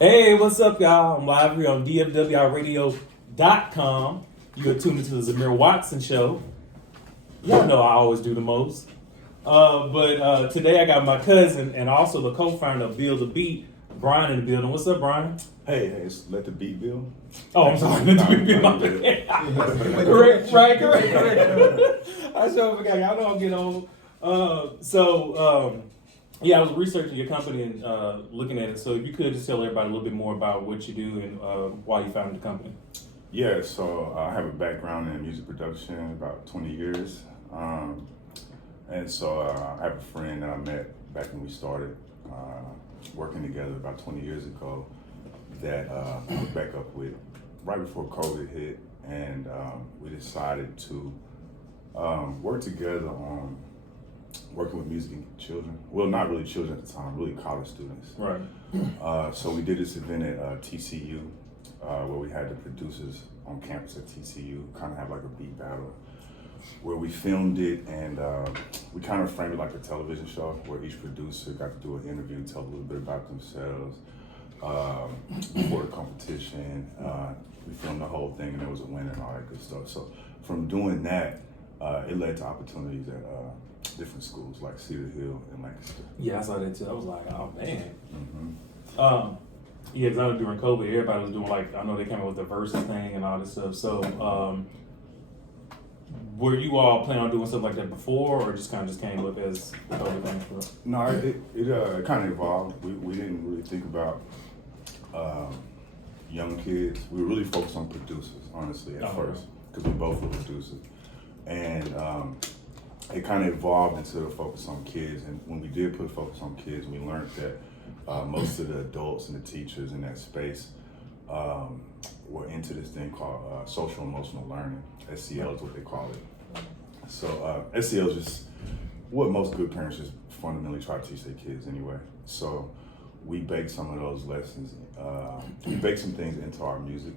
Hey, what's up, y'all? I'm live here on DFWRadio.com. You are tuned into the Zamir Watson Show. Y'all know I always do the most. But today I got my cousin and also the co-founder of Build the Beat, Brian, in the building. What's up, Brian? Hey, it's Let the Beat Build. Oh, I'm sorry. Correct. I sure forgot. Y'all don't get old. Yeah, I was researching your company and looking at it. So if you could just tell everybody a little bit more about what you do and why you founded the company. Yeah, so I have a background in music production, about 20 years. And so I have a friend that I met back when we started working together about 20 years ago that I hooked back up with right before COVID hit. And we decided to work together on working with music and children. Well, not really children at the time, really college students. Right. So we did this event at TCU where we had the producers on campus at TCU kind of have like a beat battle where we filmed it, and we kind of framed it like a television show where each producer got to do an interview, tell a little bit about themselves before the competition. We filmed the whole thing, and there was a winner and all that good stuff. So from doing that, it led to opportunities at different schools like Cedar Hill and Lancaster. Yeah, I saw that too. I was like, oh man. Mm-hmm. Yeah, because I know during COVID, everybody was doing like, I know they came up with the Versus thing and all this stuff. So, were you all planning on doing something like that before, or just kind of came up as the COVID thing for? No, it kind of evolved. We didn't really think about young kids. We were really focused on producers, honestly, at first, because we both were producers. And it kind of evolved into the focus on kids. And when we did put focus on kids, we learned that most of the adults and the teachers in that space were into this thing called social emotional learning. SEL is what they call it. So SEL is just what most good parents just fundamentally try to teach their kids anyway. So we baked some of those lessons. We baked some things into our music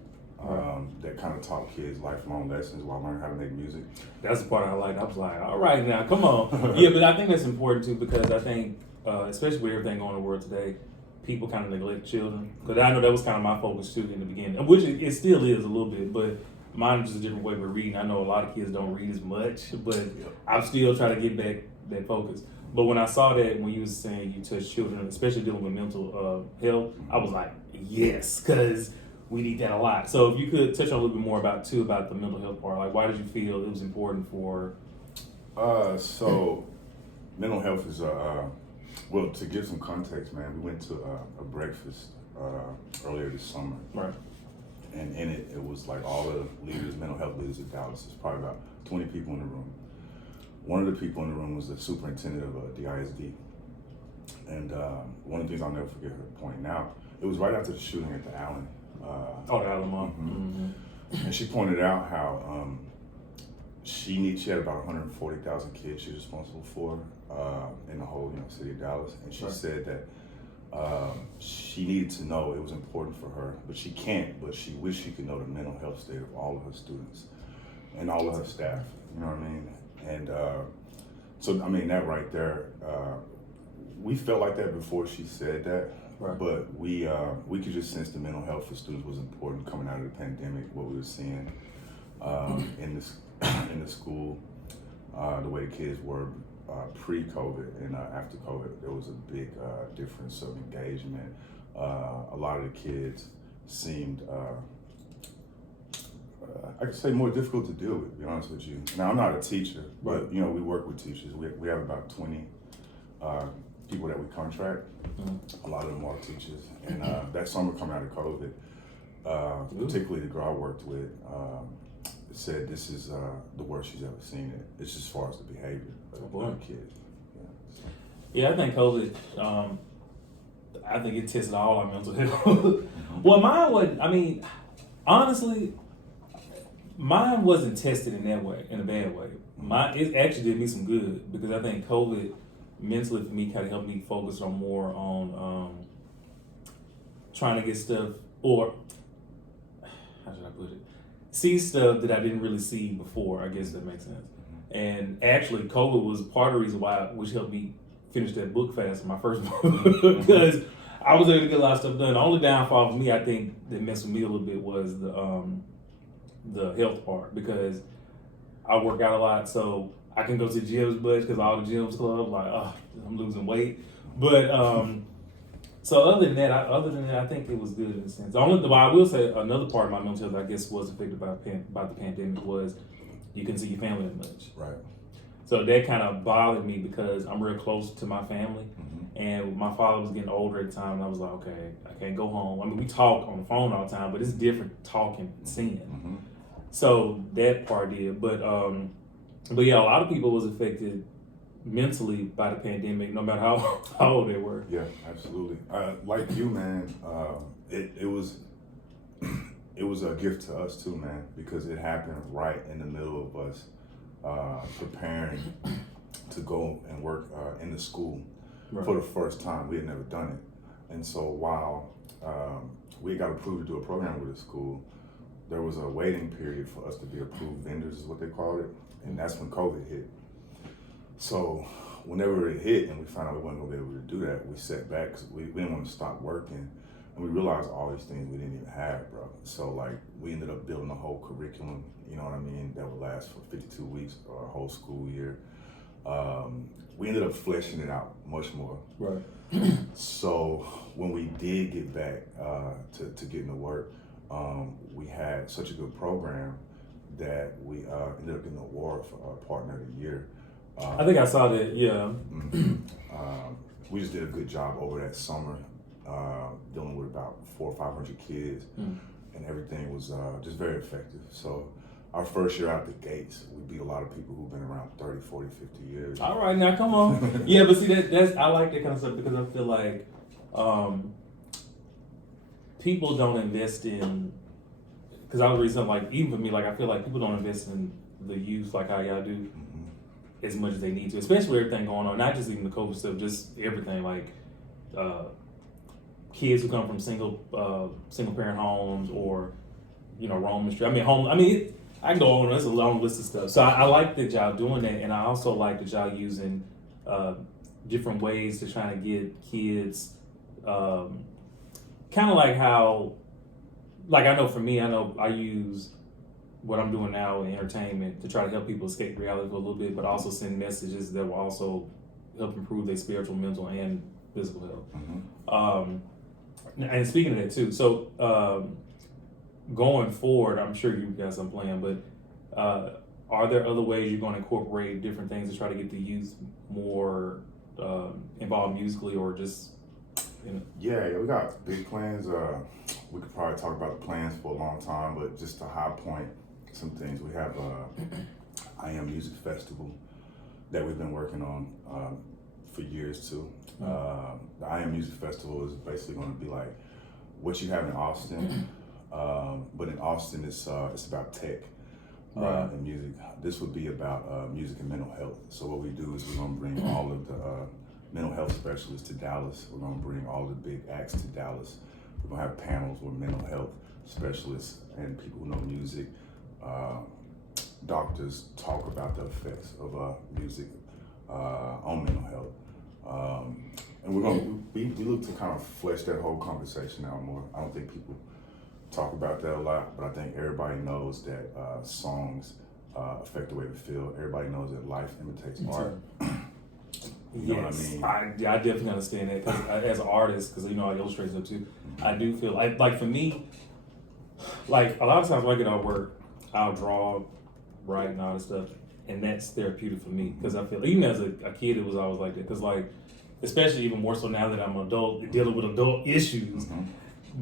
that kind of taught kids lifelong lessons while learning how to make music. That's the part I liked. I was like, all right now, come on. Yeah, but I think that's important too, because I think, especially with everything going on in the world today, people kind of neglect children. Because I know that was kind of my focus too in the beginning, which it still is a little bit, but mine is just a different way of reading. I know a lot of kids don't read as much, but I'm still trying to get back that focus. But when I saw that, when you was saying you touch children, especially dealing with mental health, I was like, yes, because we need that a lot. So if you could touch on a little bit more about the mental health part, like why did you feel it was important for? So mental health is well, to give some context, man, we went to a breakfast earlier this summer. Right. And in it, it was like all the leaders, mental health leaders of Dallas. There's probably about 20 people in the room. One of the people in the room was the superintendent of DISD. And one of the things I'll never forget her pointing out, it was right after the shooting at the Allen. The Allen. Mm-hmm. And she pointed out how she had about 140,000 kids she's responsible for in the whole city of Dallas. And she said that she needed to know it was important for her, but she can't, but she wished she could know the mental health state of all of her students and all of her staff, you know what I mean? And so, I mean, that right there, we felt like that before she said that, but we could just sense the mental health for students was important coming out of the pandemic, what we were seeing in the school, the way the kids were pre-COVID and after COVID. There was a big difference of engagement. A lot of the kids seemed, I could say, more difficult to deal with, to be honest with you. Now, I'm not a teacher, but we work with teachers. We have about 20 people that we contract. A lot of them are teachers. And that summer coming out of COVID, particularly the girl I worked with, said this is the worst she's ever seen it. It's just as far as the behavior of kids. Yeah, I think COVID, I think it tested all our mental health. Well, mine wasn't, I mean, honestly, mine wasn't tested in that way, in a bad way. It actually did me some good, because I think COVID mentally for me kind of helped me focus on more on trying to get stuff, or how should I put it? See stuff that I didn't really see before, I guess that makes sense. And actually, COVID was part of the reason why, which helped me finish that book fast, my first book, because I was able to get a lot of stuff done. The only downfall for me, I think, that messed with me a little bit was the health part, because I work out a lot, so I can go to gyms, but because all the gyms club, like, I'm losing weight. But so other than that, I think it was good in a sense. I will say another part of my mental health, I guess, was affected by the pandemic was you couldn't see your family as much. Right. So that kind of bothered me because I'm real close to my family, and my father was getting older at the time, and I was like, okay, I can't go home. I mean, we talk on the phone all the time, but it's different talking and seeing. So that part did, but yeah, a lot of people was affected mentally by the pandemic, no matter how old they were. Yeah, absolutely. Like you, man, it was a gift to us too, man, because it happened right in the middle of us preparing to go and work in the school for the first time. We had never done it, and so while we got approved to do a program with the school, there was a waiting period for us to be approved vendors, is what they called it, and that's when COVID hit. So whenever it hit and we found out we weren't gonna be able to do that, we sat back because we didn't want to stop working, and we realized all these things we didn't even have, bro. So like we ended up building a whole curriculum, you know what I mean, that would last for 52 weeks or a whole school year. We ended up fleshing it out much more. Right. So when we did get back to getting to work, we had such a good program that we ended up getting an award for our partner of the year. I think I saw that, yeah. We just did a good job over that summer, dealing with about 400 or 500 kids, and everything was just very effective. So our first year out the gates, we beat a lot of people who've been around 30, 40, 50 years. All right, now come on. Yeah, but see, that's I like that kind of stuff because I feel like people don't invest in, because I was reading something like, even for me, like I feel like people don't invest in the youth like how y'all do as much as they need to, especially with everything going on, not just even the COVID stuff, just everything, like kids who come from single parent homes or, Roman Street. I can go on, there's a long list of stuff. So I like that y'all doing that, and I also like that y'all using different ways to try to get kids, kind of like how, like I know for me, I use what I'm doing now in entertainment to try to help people escape reality for a little bit, but also send messages that will also help improve their spiritual, mental, and physical health. And speaking of that too, so going forward, I'm sure you got some plan, but are there other ways you're going to incorporate different things to try to get the youth more involved musically, or just? Yeah, we got big plans. We could probably talk about the plans for a long time, but just to high point some things. We have I Am Music Festival that we've been working on for years too. The I Am Music Festival is basically going to be like what you have in Austin, but in Austin it's about tech and music. This would be about music and mental health. So what we do is we're going to bring all of the mental health specialists to Dallas. We're going to bring all the big acts to Dallas. We're going to have panels with mental health specialists and people who know music. Doctors talk about the effects of music on mental health. And we look to kind of flesh that whole conversation out more. I don't think people talk about that a lot, but I think everybody knows that songs affect the way we feel. Everybody knows that life imitates art. You know what I mean? I definitely understand that, because as an artist, because I illustrate stuff too, I do feel like for me, like a lot of times when I get out of work, I'll draw, write, and all this stuff, and that's therapeutic for me, because I feel, even as a kid, it was always like that, because like, especially even more so now that I'm an adult, dealing with adult issues,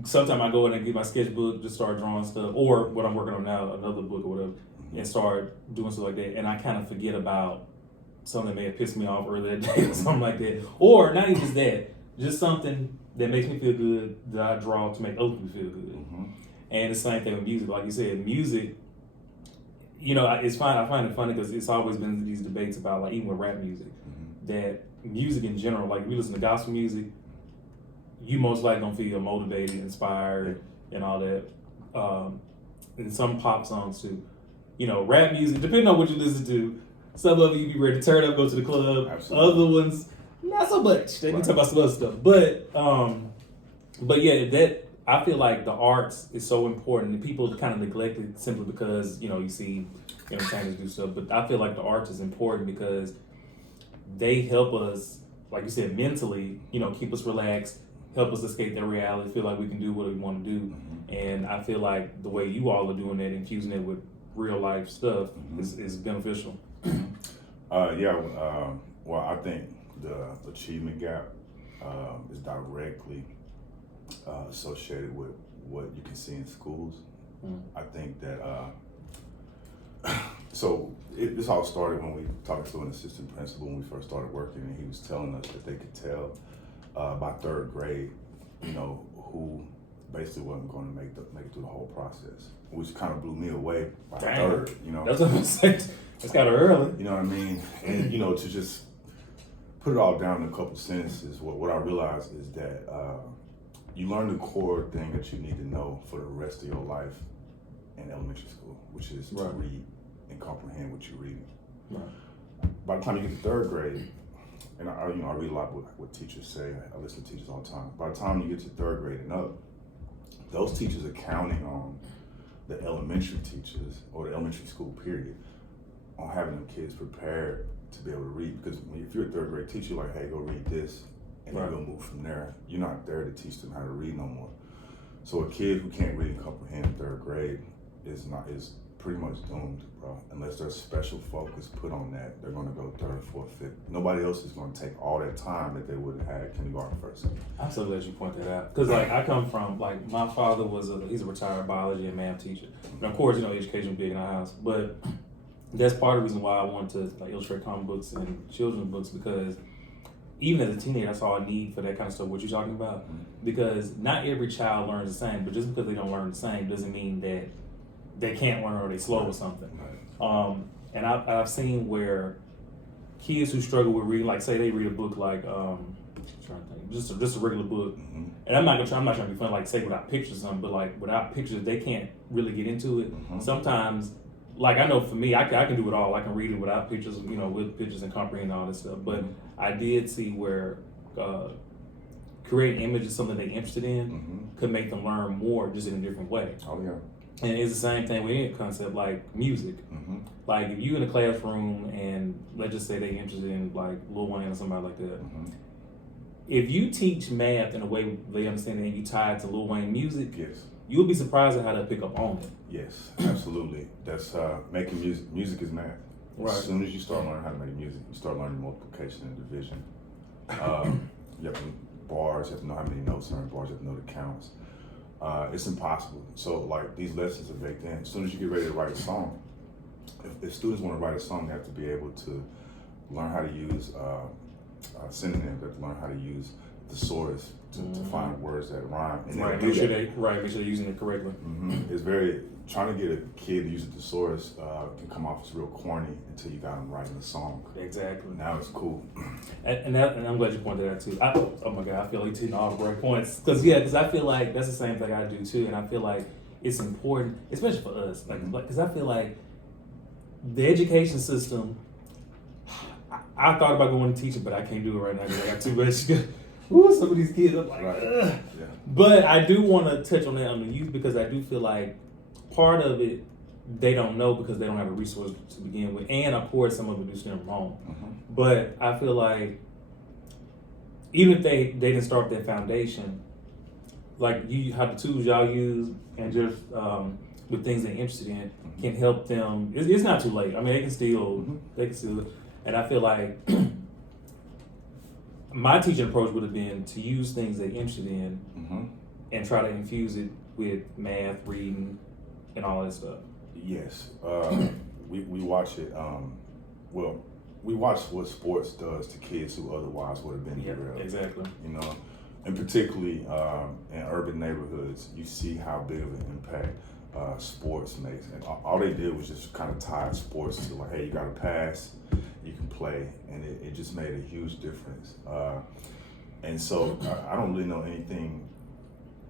sometimes I go in and get my sketchbook, just start drawing stuff, or what I'm working on now, another book or whatever, and start doing stuff like that, and I kind of forget about something that may have pissed me off earlier that day or something like that. Or not even just that, just something that makes me feel good that I draw to make other people feel good. And the same thing with music. Like you said, music, it's fine. I find it funny because it's always been these debates about, like, even with rap music, that music in general, like if you listen to gospel music, you most likely don't feel motivated, inspired, and all that. And some pop songs too. Rap music, depending on what you listen to, some of you be ready to turn up, go to the club. Absolutely. Other ones, not so much. They can talk about some other stuff. But But yeah, that I feel like the arts is so important, and people kind of neglect it simply because you see entertainers do stuff. But I feel like the arts is important because they help us, like you said, mentally. Keep us relaxed, help us escape that reality, feel like we can do what we want to do. Mm-hmm. And I feel like the way you all are doing that, infusing it with real life stuff, Mm-hmm. is beneficial. Well, I think the achievement gap is directly associated with what you can see in schools. I think that this all started when we talked to an assistant principal when we first started working, and he was telling us that they could tell by third grade, who basically wasn't going to make it through the whole process, which kind of blew me away by Damn. third. That's what I'm saying. It's kind of early. You know what I mean? And to just put it all down in a couple sentences, what I realized is that you learn the core thing that you need to know for the rest of your life in elementary school, which is to read and comprehend what you're reading. Right. By the time you get to third grade, and I read a lot what teachers say. I listen to teachers all the time. By the time you get to third grade and up, those teachers are counting on the elementary teachers or the elementary school period on having them kids prepared to be able to read. Because if you're a third grade teacher, you're like, hey, go read this, and then go move from there. You're not there to teach them how to read no more. So a kid who can't read and comprehend in third grade is pretty much doomed, bro. Unless there's special focus put on that, they're gonna go third, fourth, fifth. Nobody else is gonna take all that time that they would have had kindergarten first. I'm so glad you pointed that out, because I come from my father he's a retired biology and math teacher, and of course education big in our house, but that's part of the reason why I wanted to illustrate comic books and children's books, because even as a teenager, I saw a need for that kind of stuff, what you're talking about. Because not every child learns the same, but just because they don't learn the same doesn't mean that they can't learn or they slow or something. And I've seen where kids who struggle with reading, like say they read a book like, I'm trying to think, just a regular book, and I'm not trying to be funny, like say without pictures or something, but like without pictures, they can't really get into it. Sometimes, like I know for me, I can do it all. I can read it without pictures, with pictures and comprehend all this stuff. But I did see where creating images, something they're interested in, could make them learn more just in a different way. Oh yeah. And it's the same thing with any concept like music. Like if you in a classroom and let's just say they're interested in like Lil Wayne or somebody like that. If you teach math in a way they understand it and you tie it to Lil Wayne music, yes, you'll be surprised at how they'll pick up on it. Yes, absolutely. That's making music. Music is math. Right. As soon as you start learning how to make music, you start learning multiplication and division. You have to bars, you have to know how many notes are in bars, you have to know the counts. It's impossible. So like these lessons are baked in. As soon as you get ready to write a song, if students want to write a song, they have to be able to learn how to use synonyms. They have to learn how to use thesaurus to find words that rhyme. And make sure they're using it correctly. It's very trying to get a kid to use a thesaurus can come off as real corny until you got them writing a song. Exactly. Now it's cool. And I'm glad you pointed that out too. Oh my God, I feel like you're hitting all the right points. Because I feel like that's the same thing I do too, and I feel like it's important, especially for us. Because I feel like the education system. I thought about going to teaching, but I can't do it right now because I got too much. Ooh, some of these kids, I'm like, ugh. Yeah. But I do want to touch on that on the youth because I do feel like part of it they don't know because they don't have a resource to begin with, and of course some of it do stem from home. But I feel like even if they didn't start that foundation, like you have the tools y'all use and just with things they're interested in can help them. It's not too late. I mean, they can still, and I feel like my teaching approach would have been to use things they're interested in and try to infuse it with math, reading, and all that stuff. Yes, we watch it. We watch what sports does to kids who otherwise would have been derailed. Exactly. And particularly in urban neighborhoods, you see how big of an impact sports makes. And all they did was just kind of tie sports to like, hey, you got to pass, you can play, and it just made a huge difference. And so I don't really know anything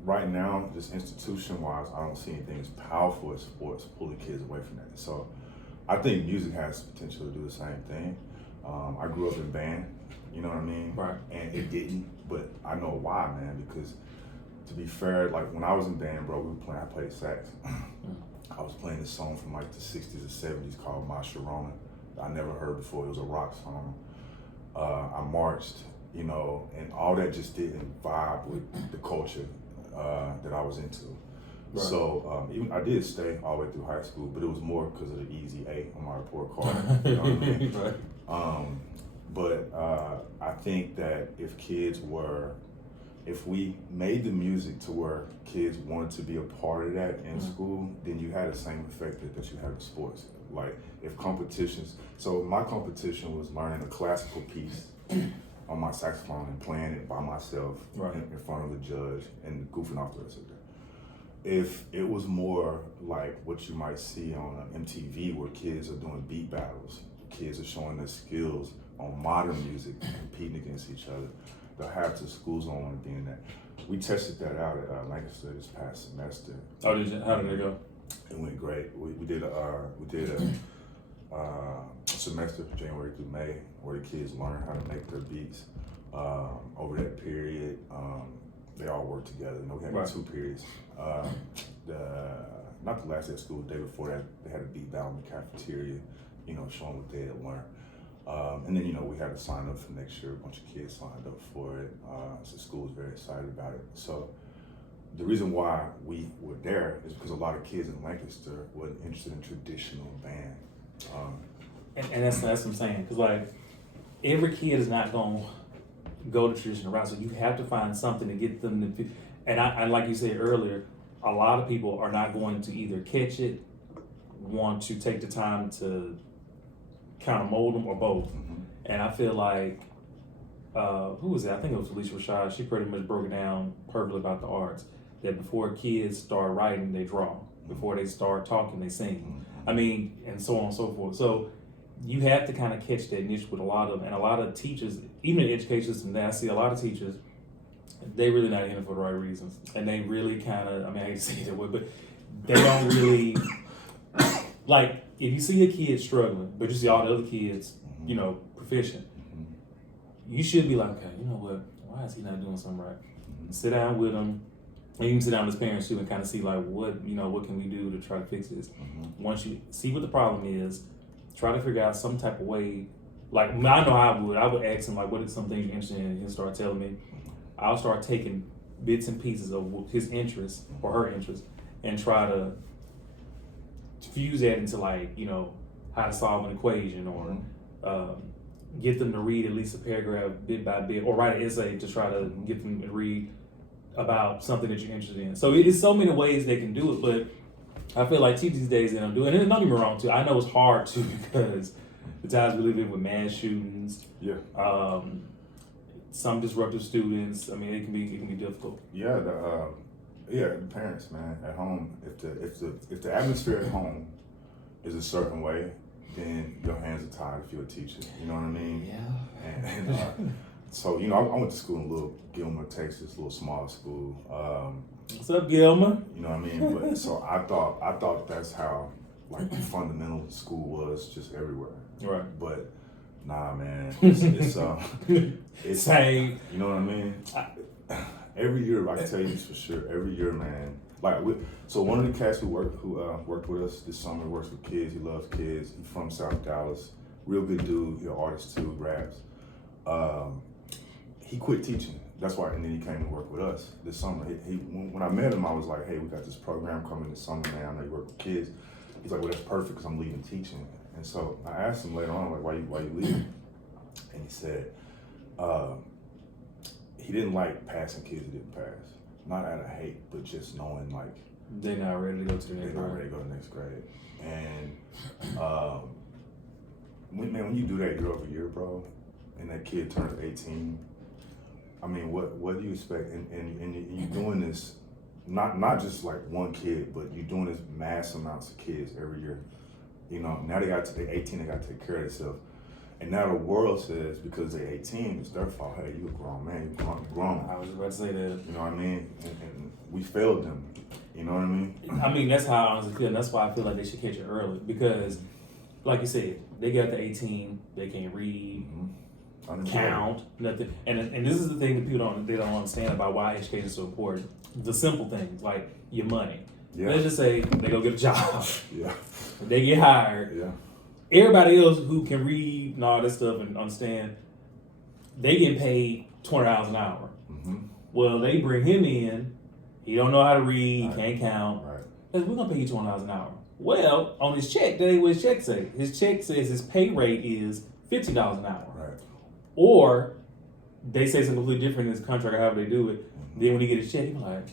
right now, just institution-wise. I don't see anything as powerful as sports pulling kids away from that. So I think music has the potential to do the same thing. I grew up in band, you know what I mean? Right. And it didn't, but I know why, man, because to be fair, like when I was in band, bro, I played sax. I was playing this song from like the 60s or 70s called My Sharona. I never heard before. It was a rock song. I marched, you know, and all that just didn't vibe with the culture that I was into. Right. So even I did stay all the way through high school, but it was more because of the easy A on my report card. You know what I mean? Right. But I think that if we made the music to where kids wanted to be a part of that in school, then you had the same effect that you have in sports. Like if competitions, so my competition was learning a classical piece on my saxophone and playing it by myself in front of the judge and goofing off the rest of it. If it was more like what you might see on MTV where kids are doing beat battles, kids are showing their skills on modern music and competing against each other, they'll have the schools don't want to be in that. We tested that out at Lancaster this past semester. Oh, did you? How did it go? It went great. We did a semester January through May where the kids learn how to make their beats. Over that period, they all worked together. You know, we had 2 periods. Not the last day of school, the day before that, they had a beat battle in the cafeteria, you know, showing what they had learned. And then, you know, we had to sign up for next year. A bunch of kids signed up for it. So the school was very excited about it. So the reason why we were there is because a lot of kids in Lancaster wasn't interested in traditional band. And that's what I'm saying. Because, like, every kid is not going to go the traditional route. So you have to find something to get them to, and I like you said earlier, a lot of people are not going to either catch it, want to take the time to kind of mold them, or both. Mm-hmm. And I feel like, who was it? I think it was Alicia Rashad. She pretty much broke it down perfectly about the arts. That before kids start writing, they draw. Before they start talking, they sing. I mean, and so on and so forth. So you have to kind of catch that niche with a lot of teachers, even in the education system, I see a lot of teachers, they really not in it for the right reasons. And they really kind of, I mean, I hate to say it that way, but they don't really, like, if you see a kid struggling, but you see all the other kids, you know, proficient, you should be like, okay, you know what, why is he not doing something right? Sit down with him, and you can sit down with his parents too and kind of see like, what can we do to try to fix this? Once you see what the problem is, try to figure out some type of way. Like, I know I would ask him, like, what are some things you're interested in? And he'll start telling me. I'll start taking bits and pieces of his interests or her interests and try to fuse that into, like, you know, how to solve an equation, or get them to read at least a paragraph bit by bit, or write an essay to try to get them to read about something that you're interested in. So it's so many ways they can do it, but I feel like teachers these days, they don't do it. And don't get me wrong too, I know it's hard too because the times we live in with mass shootings, some disruptive students. I mean, it can be difficult. Yeah, the parents, man, at home. If the atmosphere at home is a certain way, then your hands are tied if you're a teacher. You know what I mean? Yeah. And so, you know, I went to school in Little Gilmer, Texas, a little smaller school. What's up, Gilmer? You know what I mean? But so I thought that's how, like, fundamental school was, just everywhere. Right. But nah, man, it's same. You know what I mean? Every year, I can tell you this for sure. Every year, man. Like, so one of the cats who worked with us this summer, works with kids. He loves kids. He's from South Dallas. Real good dude. He's an artist too. Raps. He quit teaching. That's why, and then he came to work with us this summer. When I met him, I was like, hey, we got this program coming this summer, man. I know you work with kids. He's like, well, that's perfect because I'm leaving teaching. And so I asked him later on, like, why you leaving? And he said he didn't like passing kids who didn't pass. Not out of hate, but just knowing, like, they're not ready to go to the next grade. They're not ready to go to the next grade. And when you do that year over year, bro, and that kid turns 18, I mean, what do you expect? And you're doing this, not just like one kid, but you're doing this mass amounts of kids every year. You know, now they're 18, they got to take care of themselves. And now the world says, because they're 18, it's their fault. Hey, you a grown man, you're grown. I was about to say that. You know what I mean? And we failed them. You know what I mean? I mean, that's how I honestly feel. And that's why I feel like they should catch it early. Because, like you said, they got to 18, they can't read. count, nothing. And this is the thing that people don't understand about why education is so important. The simple things like your money. Yeah. Let's just say they go get a job. Yeah. They get hired. Yeah. Everybody else who can read and all this stuff and understand, they get paid $20 an hour. Mm-hmm. Well, they bring him in. He don't know how to read. Right. Can't count. Right. We're gonna pay you $20 an hour. Well, on his check, that ain't what his check say. His check says his pay rate is $50 an hour. Right. Or they say something completely different in his contract or however they do it. Mm-hmm. Then when he get his check, he be like,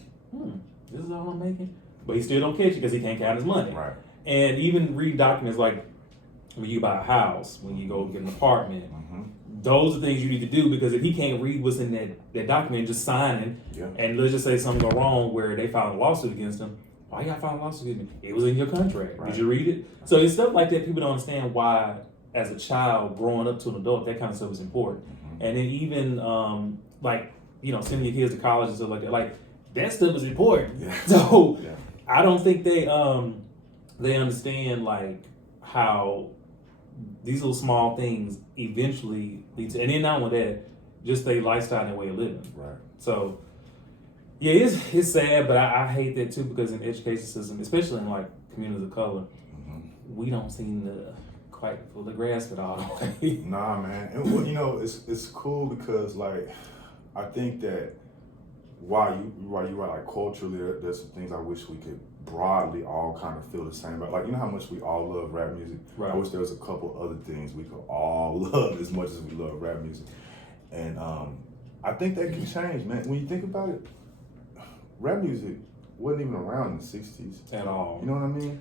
this is all I'm making? But he still don't catch it because he can't count his money. Right. And even read documents like when you buy a house, when you go get an apartment, Mm-hmm. those are things you need to do because if he can't read what's in that document, just signing, Yeah. and let's just say something go wrong where they filed a lawsuit against him, why you gotta file a lawsuit against me? It was in your contract. Right. Did you read it? So it's stuff like that people don't understand why, as a child growing up to an adult, that kind of stuff is important. Mm-hmm. And then even sending your kids to college and stuff like that stuff is important. Yeah. So Yeah. I don't think they understand like how these little small things eventually lead to, and then not only that, just their lifestyle and their way of living. Right. So yeah, it's sad, but I hate that too because in the education system, especially in like communities of color, Mm-hmm. we don't seem to quite fully grasp it all. Nah, man. And well, you know, it's cool because like I think that while you right, like culturally, there's some things I wish we could broadly all kind of feel the same about. Like, you know how much we all love rap music? Right. I wish there was a couple other things we could all love as much as we love rap music. And I think that can change, man. When you think about it, rap music wasn't even around in the 60s. At all. You know what I mean?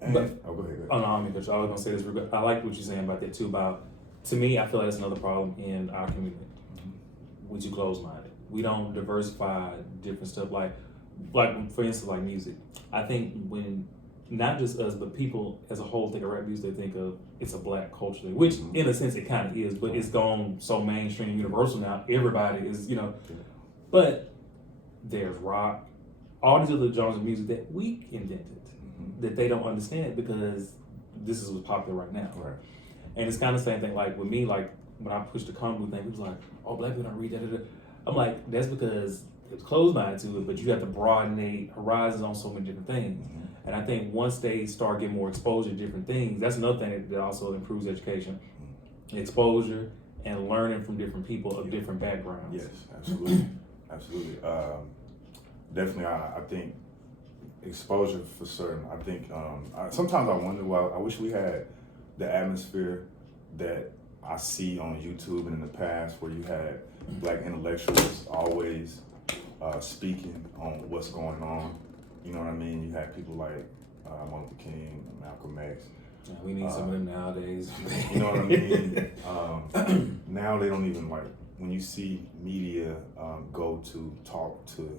And, But- go ahead. Oh no, I mean, I was gonna say this. I like what you're saying about that too. To me, I feel like that's another problem in our community. We too close-minded. We don't diversify different stuff. Like for instance, like music. I think when not just us, but people as a whole think of rap music, they think of it's a black culture, which Mhm. in a sense it kind of is, but it's gone so mainstream, universal now. Everybody is, But there's rock, all these other genres of music that we invented that they don't understand because this is what's popular right now. Right. And it's kind of the same thing like with me, like when I pushed the comic book thing, it was like, oh, black people don't read that. I'm like, that's because it's closed-minded to it, but you have to broaden their horizons on so many different things. Mm-hmm. And I think once they start getting more exposure to different things, that's another thing that also improves education. Exposure and learning from different people of different backgrounds. Yes, absolutely. Absolutely. Definitely, I think exposure for certain. I think sometimes I wonder why. I wish we had the atmosphere that I see on YouTube and in the past, where you had black intellectuals always speaking on what's going on. You know what I mean? You had people like Martin Luther King, Malcolm X. Yeah, we need some of them nowadays. You know what I mean? Now they don't even like, when you see media go to talk to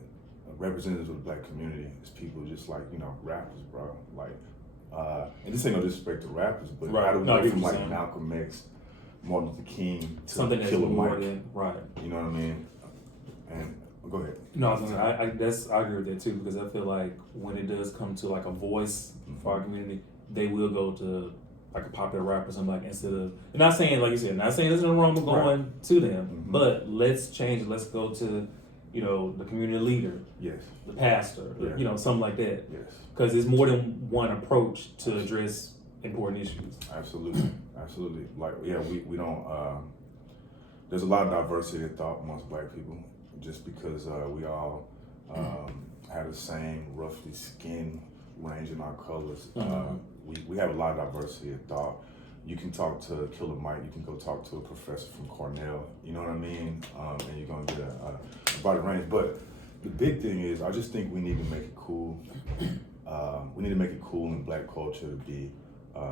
representatives of the black community, it's people just like, rappers, bro. Like, and this ain't no disrespect to rappers, but Right. how do we No, I go get from what like you're saying. Malcolm X, Martin Luther King to Something that's Killer more Mike? than right. You know what I mean? And go ahead. No, I agree with that too because I feel like when it does come to like a voice for our community, they will go to like a popular rapper or something like instead of. And not saying like you said, not saying there's nothing wrong with going to them, Mhm. but let's change it. Let's go to the community leader, Yes, the pastor, Yeah. something like that. yes, Because there's more than one approach to address important issues. absolutely, absolutely. Like, yeah, we don't. There's a lot of diversity of thought amongst black people, just because we all have the same roughly skin range in our colors. Mhm. We have a lot of diversity of thought. You can talk to Killer Mike, you can go talk to a professor from Cornell, you know what I mean? And you're gonna get a broader range. But the big thing is, I just think we need to make it cool. We need to make it cool in black culture to be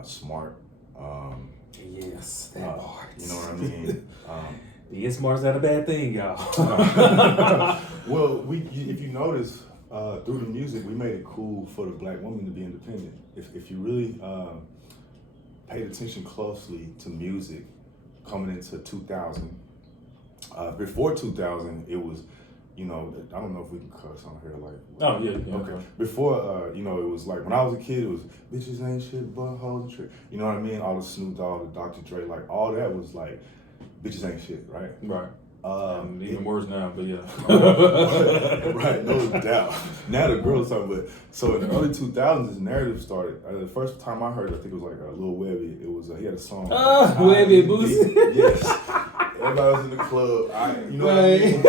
smart. Yes, that part. You know what I mean? Being smart's not a bad thing, y'all. Well, if you notice, through the music, we made it cool for the black woman to be independent. If you really paid attention closely to music coming into 2000, before 2000, it was, I don't know if we can cuss on here, like. Oh, yeah. Okay. Before, it was like, when I was a kid, it was, bitches ain't shit but hoes and trick. You know what I mean? All the Snoop Dogg, the Dr. Dre, like, all that was like bitches ain't shit, right? Right. Even it- worse now, but yeah. right, no doubt. Now the girls talking, but so in the early 2000s, this narrative started. The first time I heard it, I think it was like Lil Webby. It was he had a song. Webby Boosie. Yes. Everybody was in the club. You know what I mean?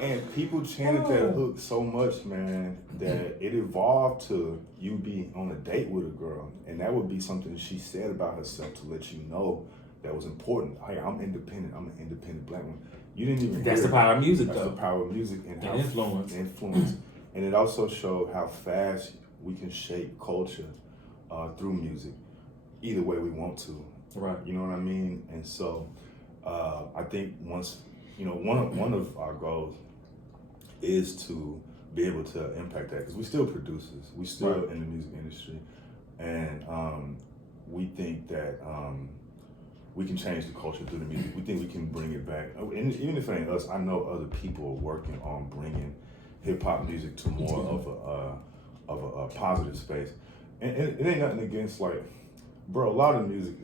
And people chanted that hook so much, man, that it evolved to you be on a date with a girl, and that would be something that she said about herself to let you know that was important. Hey, I'm independent. I'm an independent black woman. You didn't even. That's hear the power of music, That's though. the power of music and how Influence. And it also showed how fast we can shape culture through music, either way we want to. Right. You know what I mean? And so I think once, one of our goals is to be able to impact that, because we still producers, we still Right. in the music industry, and we think that we can change the culture through the music. We think we can bring it back. And even if it ain't us, I know other people are working on bringing hip hop music to more of a positive space. And it ain't nothing against, like, bro, a lot of music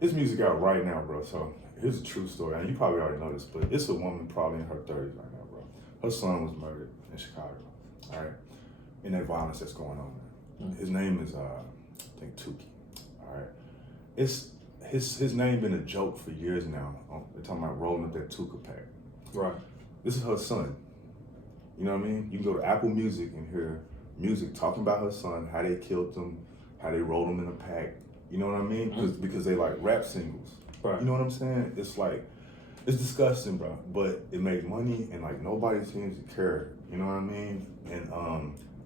it's music out right now, bro. So here's a true story, and you probably already know this, but it's a woman probably in her 30s right now, bro. Her son was murdered in Chicago, all right? And that violence that's going on there. Mm. His name is, I think, Tuki, all right? It's his name been a joke for years now. They're talking about rolling up that Tuka pack. Right. This is her son. You know what I mean? You can go to Apple Music and hear music talking about her son, how they killed him, how they rolled him in a pack. You know what I mean? Because they like rap singles. Right. You know what I'm saying? It's like, it's disgusting, bro. But it made money, and like nobody seems to care. You know what I mean? And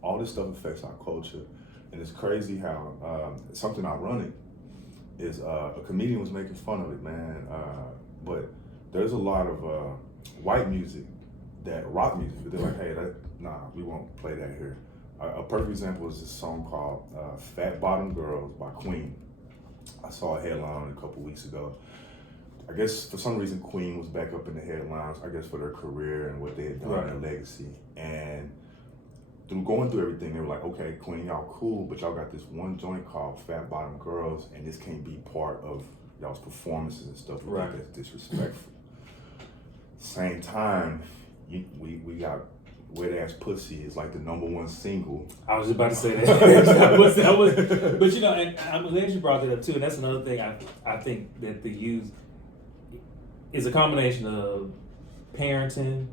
all this stuff affects our culture. And it's crazy how something ironic is a comedian was making fun of it, man. But there's a lot of white music, that rock music, but they're like, hey, we won't play that here. A perfect example is this song called Fat Bottom Girls by Queen. I saw a headline a couple weeks ago. I guess for some reason Queen was back up in the headlines, I guess for their career and what they had done, right. their legacy. And going through everything, they were like, okay, Queen, y'all cool, but y'all got this one joint called Fat Bottom Girls, and this can't be part of y'all's performances and stuff. Right. That's disrespectful. Same time, we got Wet Ass Pussy is like the #1 single. I was just about to say that. But and I'm glad you brought that up too. And that's another thing I think that the youth is a combination of parenting,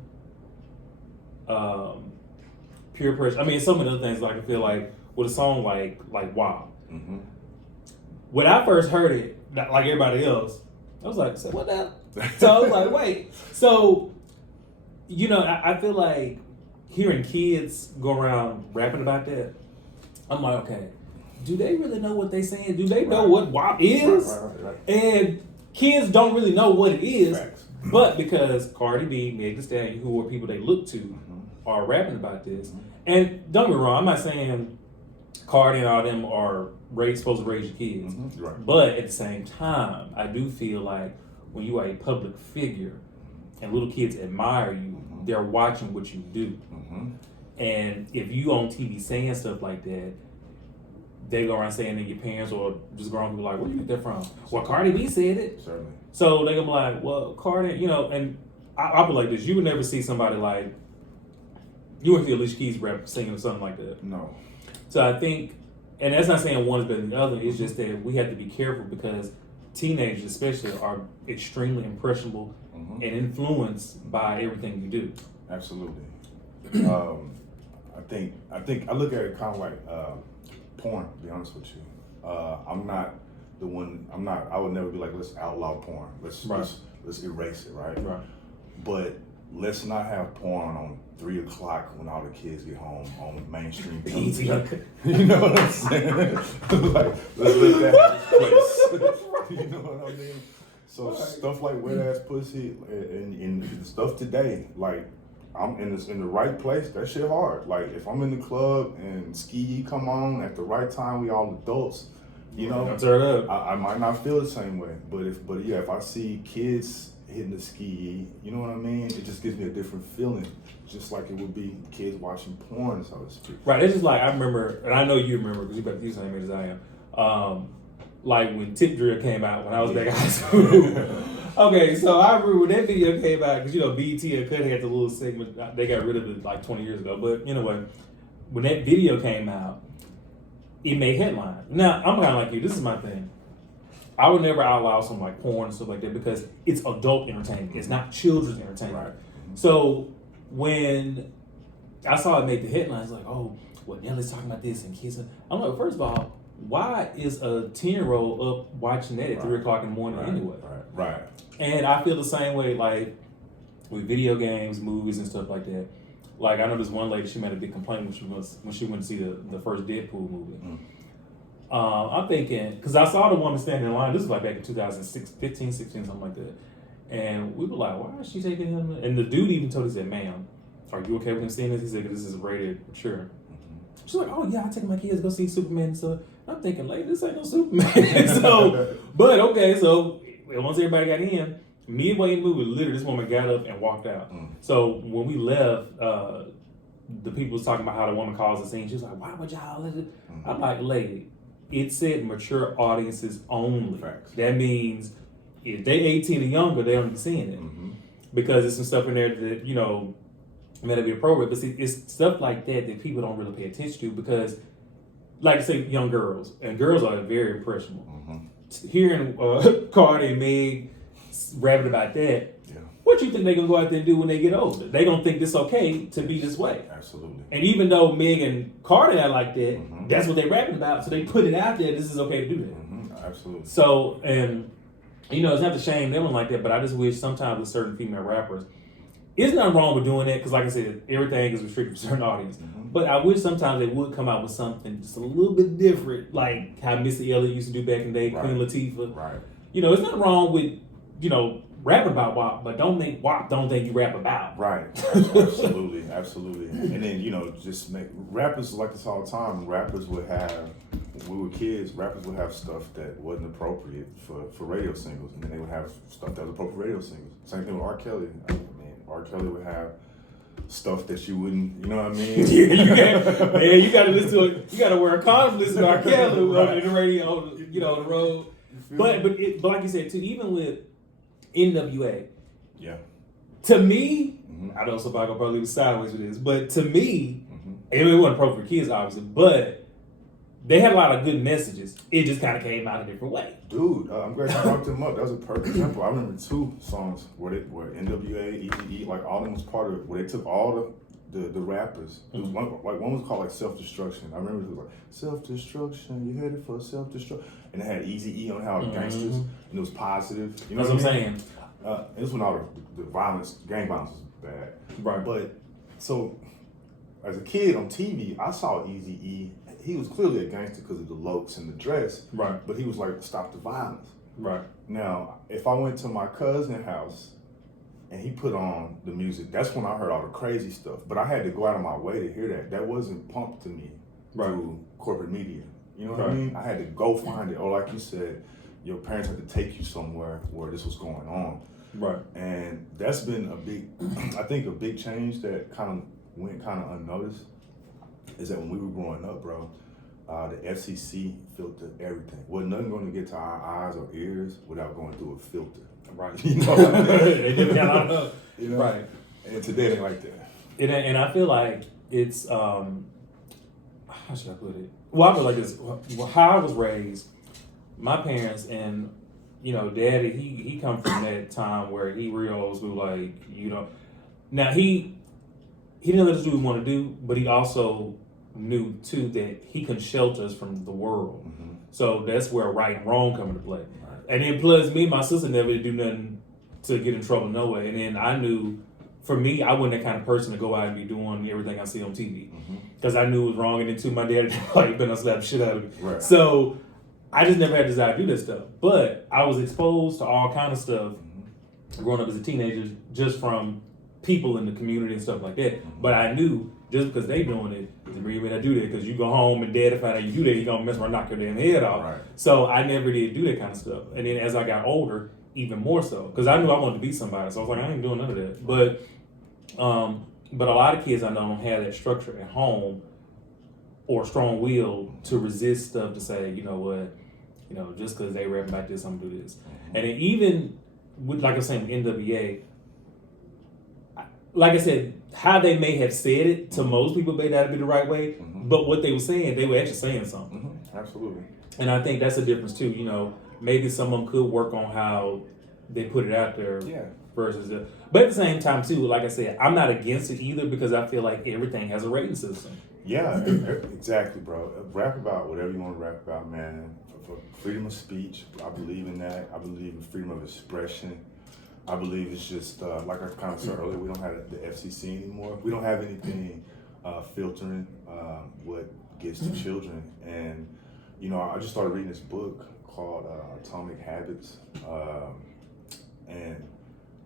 peer pressure. I mean, so many other things. Like I feel like with a song like Wow. Mm-hmm. When I first heard it, like everybody else, I was like, what that? So I was like, wait. So, I feel like hearing kids go around rapping about that, I'm like, okay, do they really know what they saying? Do they know what WAP is? Right. And kids don't really know what it is, Facts. but because Cardi B, Meg Thee Stallion, who are people they look to, are rapping about this. And don't get me wrong, I'm not saying Cardi and all them are supposed to raise your kids. Mm-hmm. Right. But at the same time, I do feel like when you are a public figure and little kids admire you, they're watching what you do. Mm-hmm. And if you on TV saying stuff like that, they go around saying that your parents or just grown people like, where you get that from? Well, Cardi B said it. Certainly. So they gonna be like, well, Cardi, and I put like this, you would never see somebody like, you wouldn't see Alicia Keys rap singing or something like that. No. So I think, and that's not saying one is better than the other, it's just that we have to be careful because teenagers especially are extremely impressionable and influenced by everything you do. Absolutely. I think I look at it kind of like porn, to be honest with you. I'm not the one, I would never be like, let's outlaw porn. Let's erase it, right? Right. But let's not have porn on 3 o'clock when all the kids get home on mainstream television. You know what I'm saying? Like, let's let that have its place. You know what I mean? So stuff like Wet Ass Pussy and the stuff today, like, I'm in the right place, that shit hard. Like, if I'm in the club and Ski come on at the right time, we all adults, Turn up. I might not feel the same way. But if I see kids hitting the Ski, you know what I mean? It just gives me a different feeling, just like it would be kids watching porn, so to speak. Right, it's just like, I remember, and I know you remember because you're about to use the same age as I am. Like when Tip Drill came out when I was back in high school. Okay, so I remember when that video came out, because, BET and Cut had the little segment, they got rid of it like 20 years ago. But anyway, when that video came out, it made headlines. Now, I'm kind of like you, this is my thing. I would never outlaw some like porn and stuff like that because it's adult entertainment. It's not children's entertainment. Right. So when I saw it make the headlines, like, oh, well, Nelly's talking about this and kids. I'm like, first of all, why is a 10-year-old up watching that at 3 o'clock in the morning anyway? Right. And I feel the same way, like, with video games, movies, and stuff like that. Like, I know this one lady, she made a big complaint when she went to see the first Deadpool movie. I'm thinking, because I saw the woman standing in line, this was like back in 2015, 16, something like that. And we were like, why is she taking him? And the dude even told us that, ma'am, are you okay with him seeing this? He said, this is rated mature. She's like, oh yeah, I take my kids to go see Superman and stuff. I'm thinking, lady, this ain't no Superman. So, but okay, so once everybody got in, midway in the movie, literally this woman got up and walked out. So when we left, the people was talking about how the woman caused the scene. She was like, why would y'all let it? I'm like, lady, it said mature audiences only. Facts. That means if they 18 or younger, they don't be seeing it. Because there's some stuff in there that, may not be appropriate, but see, it's stuff like that people don't really pay attention to because, like I say, young girls, and girls are very impressionable. Hearing Cardi and Meg rapping about that, what do you think they're going to go out there and do when they get older? They don't think it's okay to be this way. Absolutely. And even though Meg and Cardi are like that, that's what they're rapping about, so they put it out there, this is okay to do that. Absolutely. So, and, it's not to shame them like that, but I just wish sometimes with certain female rappers, there's nothing wrong with doing that because, like I said, everything is restricted for certain audience. But I wish sometimes they would come out with something just a little bit different, like how Missy Elliott used to do back in the day, Queen Latifah. Right. There's nothing wrong with, rapping about WAP, but don't make WAP don't think you rap about. Right. Absolutely. Absolutely. And then, just make rappers like this all the time. Rappers would have, when we were kids, rappers would have stuff that wasn't appropriate for radio singles, and then they would have stuff that was appropriate for radio singles. Same thing with R. Kelly. R. Kelly would have stuff that you wouldn't, you know what I mean? You gotta listen to it. You gotta wear a condom, listen to R. Kelly on the radio, on the road. But like you said too, even with NWA, to me, I know somebody gonna probably leave sideways with this, but to me, it wasn't appropriate for kids, obviously, but they had a lot of good messages. It just kind of came out a different way. Dude, I'm glad you brought them up. That was a perfect example. I remember 2 songs where NWA, Eazy-E, like all of them was part of it, where they took all the rappers. It was one was called like Self-Destruction. I remember it was like, Self-Destruction, you headed for self-destruction. And it had Eazy-E on how gangsters, and it was positive. You know That's what I'm saying. This when all the violence, gang violence was bad. Right. But, so, as a kid on TV, I saw Eazy-E. He was clearly a gangster because of the looks and the dress. Right. But he was like, stop the violence. Right. Now, if I went to my cousin's house and he put on the music, that's when I heard all the crazy stuff. But I had to go out of my way to hear that. That wasn't pumped to me through corporate media. You know what I mean? I had to go find it. Or like you said, your parents had to take you somewhere where this was going on. Right. And that's been a big change that kind of went kind of unnoticed. Is that when we were growing up, bro, the FCC filtered everything. Wasn't nothing going to get to our eyes or ears without going through a filter. Right. You know what I mean? They did a lot of Right. And today they like that. And I feel like it's how should I put it? Well, I feel like this. How I was raised, my parents and Daddy, he come from that time where he real old school, like Now he didn't let us do what we want to do, but he also knew too that he could shelter us from the world. So that's where right and wrong come into play. Right. And then plus me and my sister never did do nothing to get in trouble no way. And then I knew, for me, I wasn't that kind of person to go out and be doing everything I see on TV. Because I knew it was wrong, and then too, my dad like been slap the shit out of me. Right. So I just never had a desire to do that stuff. But I was exposed to all kind of stuff growing up as a teenager, just from people in the community and stuff like that. But I knew just because they doing it, the reason I do that, because you go home and dad, if I know you do that, he gonna mess around and knock your damn head off. Right. So I never did do that kind of stuff. And then as I got older, even more so, because I knew I wanted to be somebody. So I was like, I ain't doing none of that. But a lot of kids I know don't have that structure at home or strong will to resist stuff, to say, you know what, just because they rap about this, I'm gonna do this. And then even like I was saying, NWA. Like I said, how they may have said it to most people may not be the right way, but what they were saying, they were actually saying something. Absolutely. And I think that's a difference too. You know, maybe someone could work on how they put it out there versus the. But at the same time too, like I said, I'm not against it either because I feel like everything has a rating system. Yeah, exactly, bro. Rap about whatever you want to rap about, man. For freedom of speech, I believe in that. I believe in freedom of expression. I believe it's just, like I kind of said earlier, we don't have the FCC anymore. We don't have anything filtering what gets to children. And, you know, I just started reading this book called Atomic Habits. And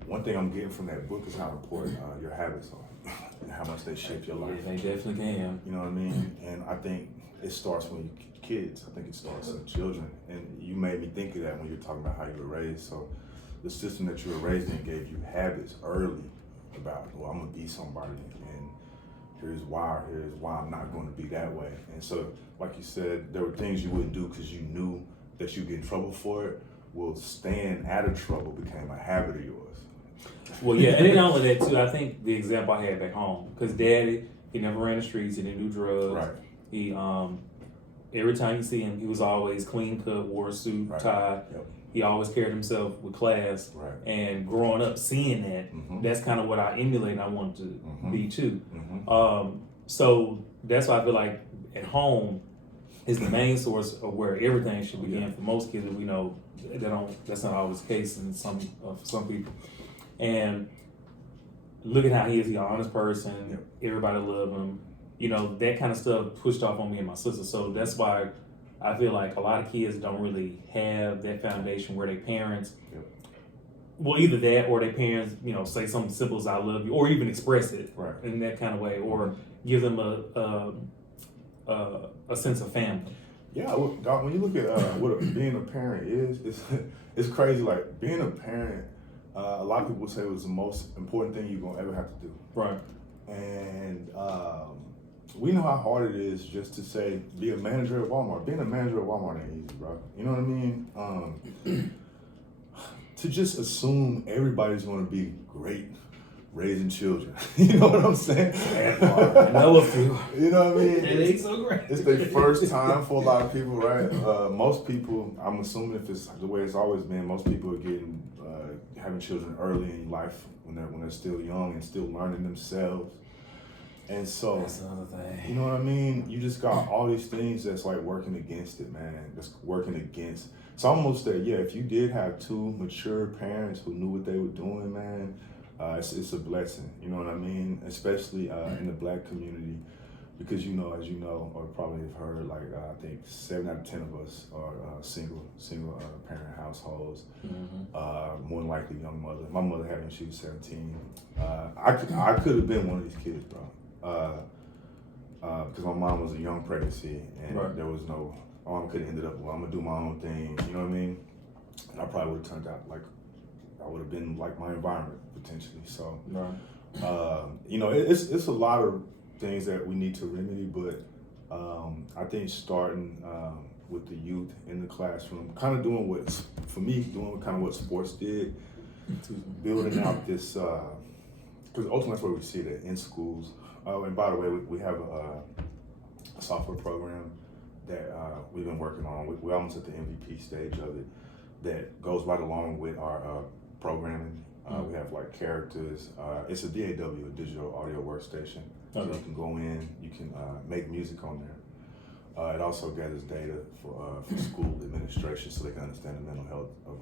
one thing I'm getting from that book is how important your habits are and how much they shape your life. Yeah, they definitely can. You know what I mean? And I think it starts when you're kids. I think it starts with children. And you made me think of that when you're talking about how you were raised. So the system that you were raised in gave you habits early about, well, I'm gonna be somebody, and here's why I'm not gonna be that way. And so, like you said, there were things you wouldn't do because you knew that you'd get in trouble for it. Well, staying out of trouble became a habit of yours. Well, yeah, and then not only that too, I think the example I had back home, because Daddy, he never ran the streets, he didn't do drugs. Right. He, every time you see him, he was always clean cut, wore a suit, tie. Yep. He always carried himself with class. Right. And growing up, seeing that, that's kind of what I emulate and I want to be too. So that's why I feel like at home is the main source of where everything should begin for most kids. We know that's not always the case in some people. And look at how he is. He's an honest person. Yep. Everybody love him. You know, that kind of stuff pushed off on me and my sister. So that's why I feel like a lot of kids don't really have that foundation where their parents, well, either that or their parents, you know, say something simple as "I love you," or even express it in that kind of way, or give them a sense of family. Yeah, well, when you look at what being a parent is, it's crazy. Like being a parent, a lot of people say it was the most important thing you're gonna ever have to do. Right. And we know how hard it is just to say, be a manager at Walmart. Being a manager at Walmart ain't easy, bro. You know what I mean? To just assume everybody's going to be great raising children. You know what I'm saying? I know a few. You know what I mean? It ain't so great. It's their first time for a lot of people, right? Most people, I'm assuming if it's the way it's always been, most people are getting having children early in life when they're still young and still learning themselves. And so, that's another thing. You know what I mean? You just got all these things that's like working against it, man. That's working against. It's almost that, if you did have two mature parents who knew what they were doing, man, it's a blessing. You know what I mean? Especially in the Black community, because as you know, or probably have heard, like I think 7 out of 10 of us are single parent households. More than likely young mother. My mother had when she was 17. I could have been one of these kids, bro. Because my mom was a young pregnancy, and there was no. My mom could have ended up, well, I'm gonna do my own thing. You know what I mean? And I probably would have turned out like I would have been like my environment potentially. So, it's a lot of things that we need to remedy, but I think starting with the youth in the classroom, kind of doing what sports did, building out this, because ultimately that's where we see that in schools. And by the way, we have a software program that we've been working on. We're almost at the MVP stage of it that goes right along with our programming. We have like characters. It's a DAW, a digital audio workstation. So you can go in, you can make music on there. It also gathers data for school administration so they can understand the mental health of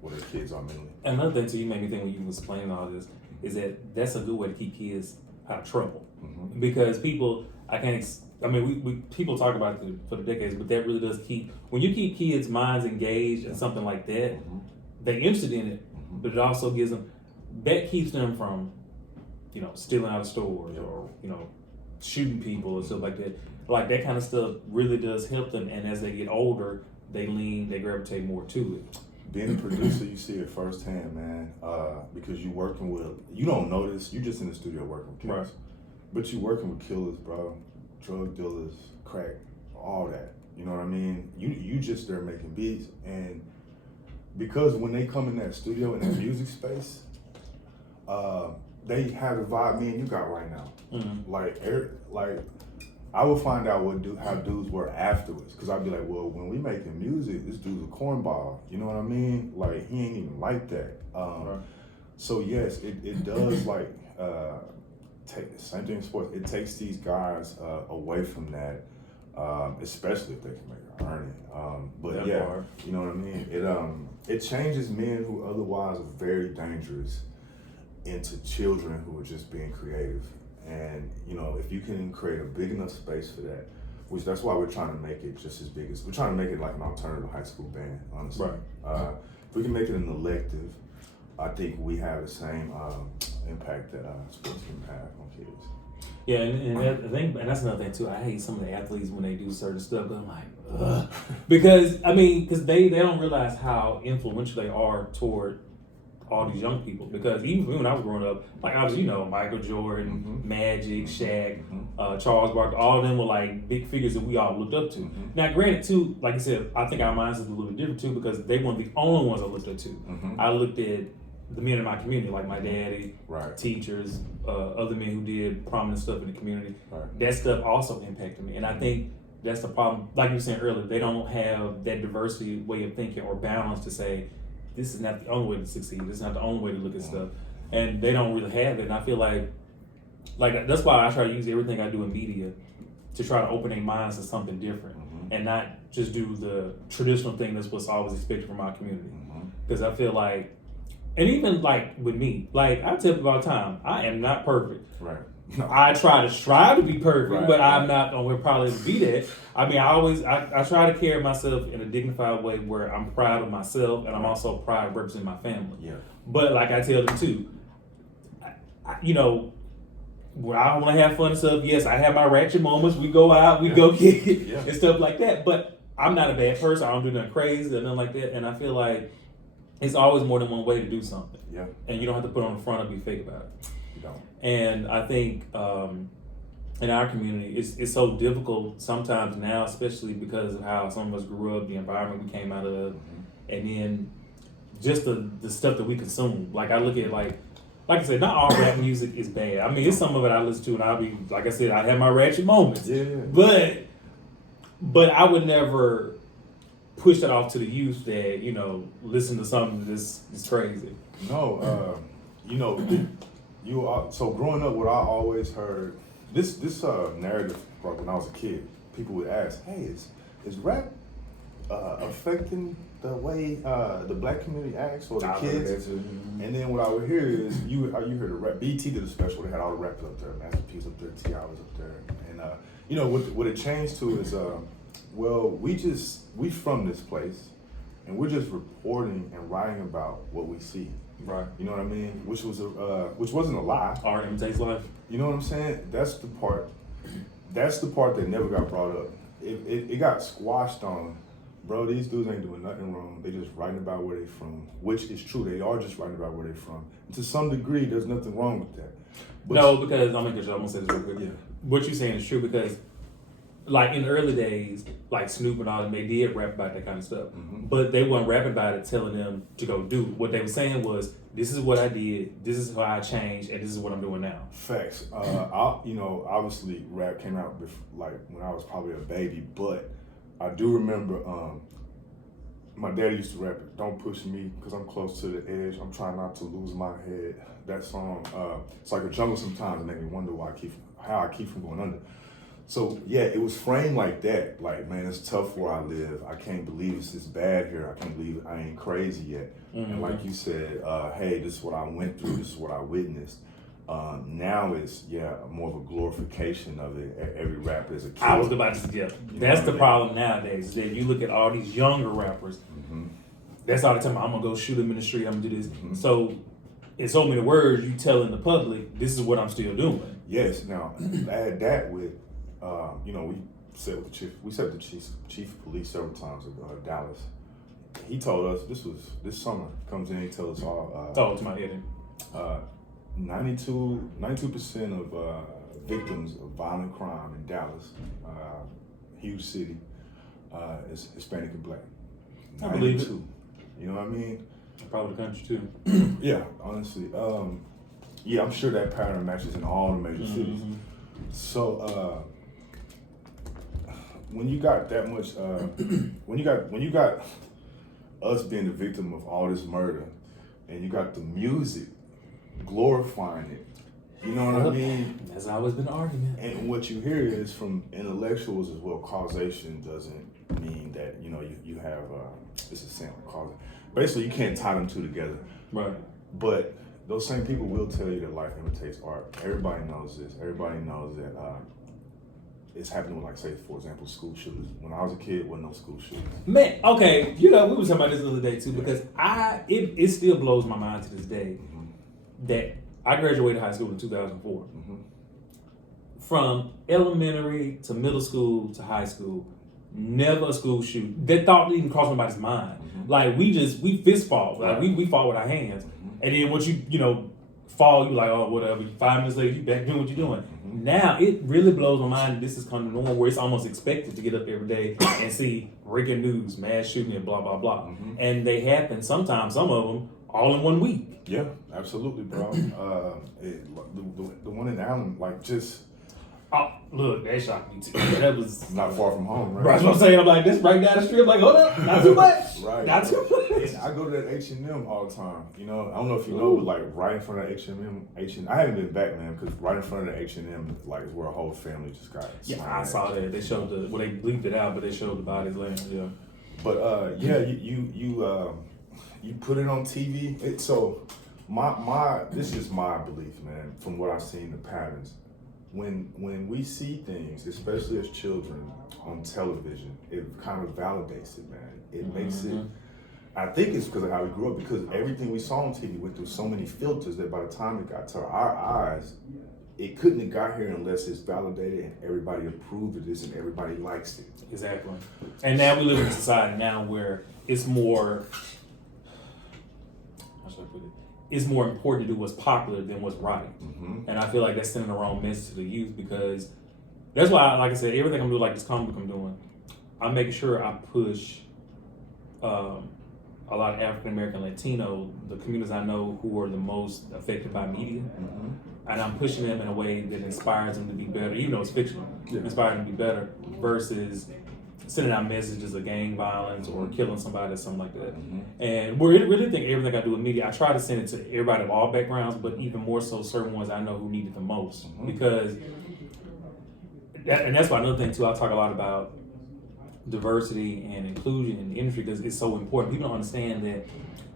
where their kids are mentally. Another thing too, you made me think when you was explaining all this, is that's a good way to keep kids out of trouble. Because people, people talk about it for the decades, but that really does when you keep kids' minds engaged in something like that, they're interested in it, but it also keeps them from, stealing out of stores or, shooting people or stuff like that. Like that kind of stuff really does help them, and as they get older, they gravitate more to it. Being a producer, you see it firsthand, man, because you don't know this, you're just in the studio working with kids. Right. But you working with killers, bro, drug dealers, crack, all that. You know what I mean? You just there making beats, and because when they come in that studio in that music space, they have the vibe me and you got right now. Mm-hmm. Like I would find out how dudes were afterwards, because I'd be like, well, when we making music, this dude's a cornball. You know what I mean? Like he ain't even like that. Right. So yes, it does like same thing in sports. It takes these guys away from that, especially if they can make it earn it. But That yeah, part. you know what I mean. It changes men who otherwise are very dangerous into children who are just being creative. And you know, if you can create a big enough space for that, which that's why we're trying to make it just as big as we're trying to make it like an alternative high school band, honestly. Right. If we can make it an elective, I think we have the same impact that sports can have on kids. Yeah, and that's another thing too. I hate some of the athletes when they do certain stuff. I'm like, ugh. Because they don't realize how influential they are toward all these young people. Because even when I was growing up, like obviously, you know, Michael Jordan, Magic, Shaq, Charles Barkley, all of them were like big figures that we all looked up to. Now, granted, too, like I said, I think our minds is a little bit different too, because they weren't the only ones I looked up to. I looked at the men in my community, like my daddy, Right. teachers, other men who did prominent stuff in the community. Right. That stuff also impacted me, and I think that's the problem. Like you were saying earlier, they don't have that diversity way of thinking or balance to say, this is not the only way to succeed. This is not the only way to look at stuff, and they don't really have it. And I feel like that's why I try to use everything I do in media to try to open their minds to something different, and not just do the traditional thing that's what's always expected from our community. Because I feel like, and even like with me, like I tell people all the time, I am not perfect. Right. I try to strive to be perfect, Right, but I'm right. not going to probably be that. I mean, I try to carry myself in a dignified way where I'm proud of myself and I'm also proud of representing my family. Yeah. But like I tell them too, you know, where I want to have fun and stuff, yes, I have my ratchet moments. We go out, we go kick it and stuff like that. But I'm not a bad person. I don't do nothing crazy or nothing like that. And I feel like it's always more than one way to do something. Yeah. And you don't have to put on the front or be fake about it. You don't. And I think in our community, it's so difficult sometimes now, especially because of how some of us grew up, the environment we came out of, and then just the stuff that we consume. Like I look at like I said, not all rap music is bad. I mean, it's some of it I listen to, and I'll be like I said, I have my ratchet moments. Yeah. But I would never push that off to the youth that, you know, listen to something that's crazy. No, you know. So growing up, what I always heard, this narrative when I was a kid, people would ask, "Hey, is rap affecting the way the black community acts or the kids?" And then what I would hear is you heard the rap. BT did a special. They had all the rappers up there, Master P's up there, T.I. was up there, and you know what it changed to is well, we from this place, and we're just reporting and writing about what we see. Right. You know what I mean? Which wasn't a lie. Art imitates life. You know what I'm saying? That's the part that never got brought up. It got squashed on, bro, these dudes ain't doing nothing wrong. They just writing about where they from, which is true. They are just writing about where they from. And to some degree, there's nothing wrong with that. But No, because I'm gonna say this real quick. Yeah. What you're saying is true because, like in the early days, like Snoop and all them, they did rap about that kind of stuff, but they weren't rapping about it, telling them to go do. What they were saying was, "This is what I did. This is how I changed, and this is what I'm doing now." Facts. You know, obviously, rap came out like when I was probably a baby, but I do remember my dad used to rap it. "Don't push me, cause I'm close to the edge. I'm trying not to lose my head." That song, it's like a jungle sometimes. It made me wonder how I keep from going under. So yeah, it was framed like that. Like, man, it's tough where I live. I can't believe it's this bad here. I can't believe I ain't crazy yet. And like you said, hey, this is what I went through. This is what I witnessed. Now it's more of a glorification of it. Every rapper is a kid. I was about to suggest that's the problem nowadays. Is that you look at all these younger rappers. That's all the time. I'm gonna go shoot them in the street. I'm gonna do this. So, in so many words, you telling the public, this is what I'm still doing. Yes. Now add that with. You know, we sat with the chief of police several times at Dallas. He told us this summer. Comes in, he tells us all. To my head. 92% of victims of violent crime in Dallas, huge city, is Hispanic and black. I believe it. You know what I mean? Probably the country too. Yeah, honestly. Yeah, I'm sure that pattern matches in all the major cities. So when you got that much, when you got us being the victim of all this murder, and you got the music glorifying it, you know what I mean? That's always been the argument. And what you hear is from intellectuals as well. Causation doesn't mean that you have it's the same cause. Basically, you can't tie them two together. Right. But those same people will tell you that life imitates art. Everybody knows this. Everybody knows that it's happening with, like, say, for example, school shootings. When I was a kid, wasn't no school shootings. Man, okay, we were talking about this the other day too, because it still blows my mind to this day that I graduated high school in 2004. From elementary to middle school to high school, never a school shooting. That thought didn't even cross nobody's mind. Like, we fist fought. Like, we fought with our hands. And then once you fall, you like, oh, whatever. 5 minutes later, you back doing what you're doing. Now, it really blows my mind that this is coming to normal, where it's almost expected to get up every day and see breaking news, mass shooting, and blah, blah, blah. And they happen sometimes, some of them, all in 1 week. Yeah, absolutely, bro. The one in Allen, like, just... Oh, look, that shocked me too. That was... Not far from home, right? That's what I'm saying. I'm like, this right down the street. I'm like, hold up, not too much. Right. Not too much. And I go to that H&M all the time. I don't know if you know, but, like, right in front of H&M, I haven't been back, man, because right in front of the H&M, like, is where a whole family just got Yeah, I saw that. They showed they bleeped it out, but they showed the bodies laying. Yeah. But yeah, you put it on TV. This is my belief, man. From what I've seen, the patterns. When we see things, especially as children on television, it kind of validates it, man. It makes it. I think it's because of how we grew up. Because everything we saw on TV went through so many filters that by the time it got to our eyes, it couldn't have got here unless it's validated and everybody approved of this and everybody likes it. Exactly. And now we live in a society now where it's more, how should I put it? It's more important to do what's popular than what's right. And I feel like that's sending the wrong message to the youth, because that's why, like I said, everything I'm doing, like this comic book I'm doing, I'm making sure I push a lot of African American, Latino, the communities I know who are the most affected by media. And I'm pushing them in a way that inspires them to be better, even though it's fictional, inspiring them to be better, versus sending out messages of gang violence or killing somebody or something like that. And we really think everything I do with media, I try to send it to everybody of all backgrounds, but even more so certain ones I know who need it the most. Because, and that's why another thing too, I talk a lot about diversity and inclusion in the industry, because it's so important. People don't understand that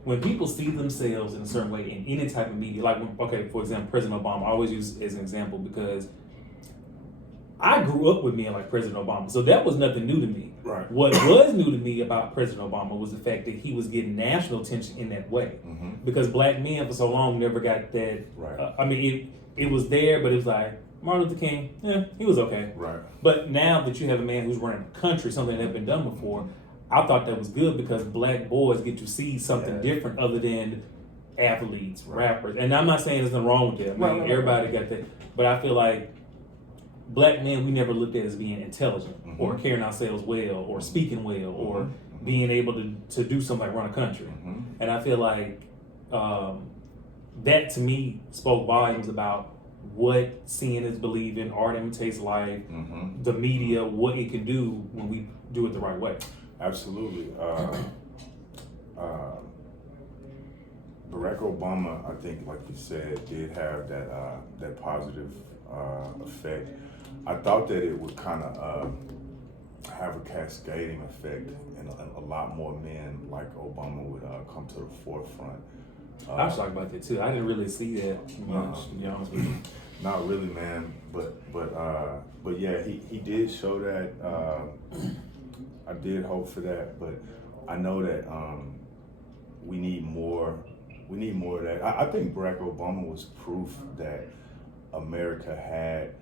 when people see themselves in a certain way in any type of media, like, okay, for example, President Obama, I always use as an example because I grew up with men like President Obama, so that was nothing new to me. Right. What was new to me about President Obama was the fact that he was getting national attention in that way, because black men for so long never got that. Right. I mean, it was there, but it was like Martin Luther King. Yeah, he was okay. Right. But now that you have a man who's running the country, something that had been done before, I thought that was good, because black boys get to see something different other than athletes, rappers. And I'm not saying there's nothing wrong with that. I mean, everybody got that, but I feel like black men, we never looked at as being intelligent or carrying ourselves well or speaking well or being able to do something like run a country. And I feel like that to me spoke volumes about what seeing is believing, art imitates life, the media, what it can do when we do it the right way. Absolutely. Barack Obama, I think, like you said, did have that positive effect. I thought that it would kind of have a cascading effect, and a lot more men like Obama would come to the forefront. I was talking about that too. I didn't really see that much, to be honest with you. Not really, man. But yeah, he did show that. I did hope for that, but I know that we need more. We need more of that. I think Barack Obama was proof that America had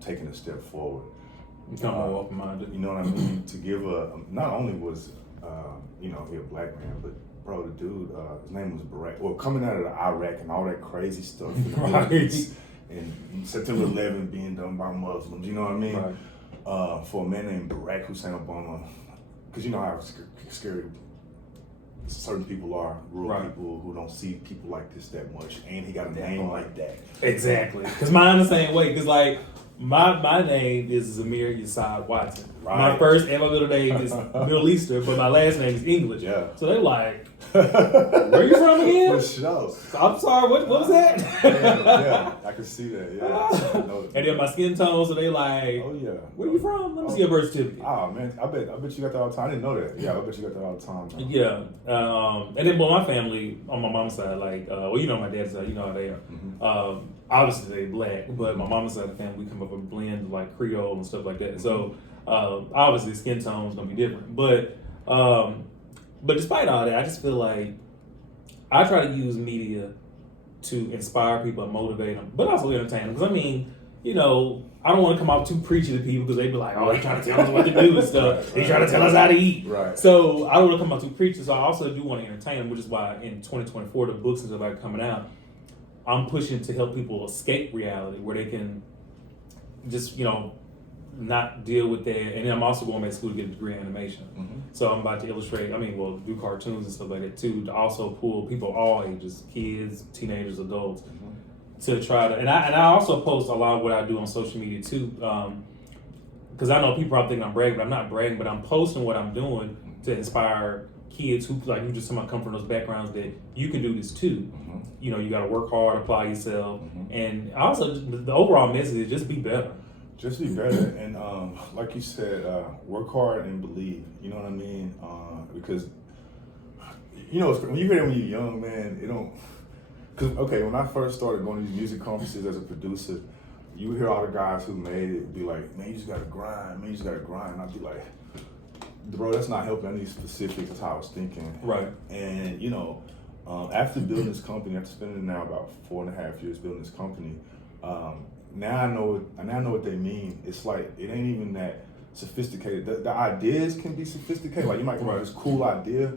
taken a step forward. Become more open-minded. You know what I mean? To give not only was he a black man, but bro, the dude, his name was Barack. Well, coming out of Iraq and all that crazy stuff, and September 11 being done by Muslims, you know what I mean? Right. For a man named Barack Hussein Obama, because you know how scary certain people are, rural Right. people who don't see people like this that much, and he got a name like that. Exactly. Because mine the same way. Because like my name is Zamir Yasad Watson. My Right. first and my middle name is Middle Eastern, but my last name is English. Yeah. So they're like, where you from again? For sure. I'm sorry, what was that? Yeah, I can see that. Yeah. I know. And then my skin tone, so they like, Oh yeah. where you from? Let me see your birth certificate. Oh man, I bet you got that all the time. I didn't know that. Yeah, I bet you got that all the time. Man. Yeah, and then, but my family on my mom's side, like, well, you know, my dad's side, you know how they are. Mm-hmm. Obviously, they black, but my mama's side of the family, we come up with a blend of like Creole and stuff like that. So, obviously, skin tone's gonna be different. But despite all that, I just feel like I try to use media to inspire people and motivate them, but also entertain them. Because I mean, you know, I don't want to come off too preachy to people because they be like, oh, they trying to tell us what to do and stuff. They trying to tell us how to eat. Right. So I don't want to come off too preachy. So I also do want to entertain them, which is why in 2024, the books and stuff like coming out, I'm pushing to help people escape reality where they can just, you know, not deal with that. And then I'm also going back to school to get a degree in animation. Mm-hmm. So I'm about to do cartoons and stuff like that too, to also pull people all ages, kids, teenagers, adults, to try to, and I also post a lot of what I do on social media too, because I know people probably think I'm bragging, but I'm not bragging, but I'm posting what I'm doing to inspire kids who, like you just somehow come from those backgrounds, that you can do this too. Mm-hmm. You know, you got to work hard, apply yourself, Mm-hmm. and also the overall message is just be better. Just be better, and like you said, work hard and believe. You know what I mean? Because you know when you hear that when you're young, man, it don't. Cause okay, when I first started going to these music conferences as a producer, you hear all the guys who made it be like, "Man, you just gotta grind. Man, you just gotta grind." And I'd be like, "Bro, that's not helping. I need specifics." That's how I was thinking. Right. And you know, after building this company, after spending now about 4.5 years building this company. Now I know what they mean. It's like it ain't even that sophisticated. The ideas can be sophisticated. Like you might come up with this cool idea,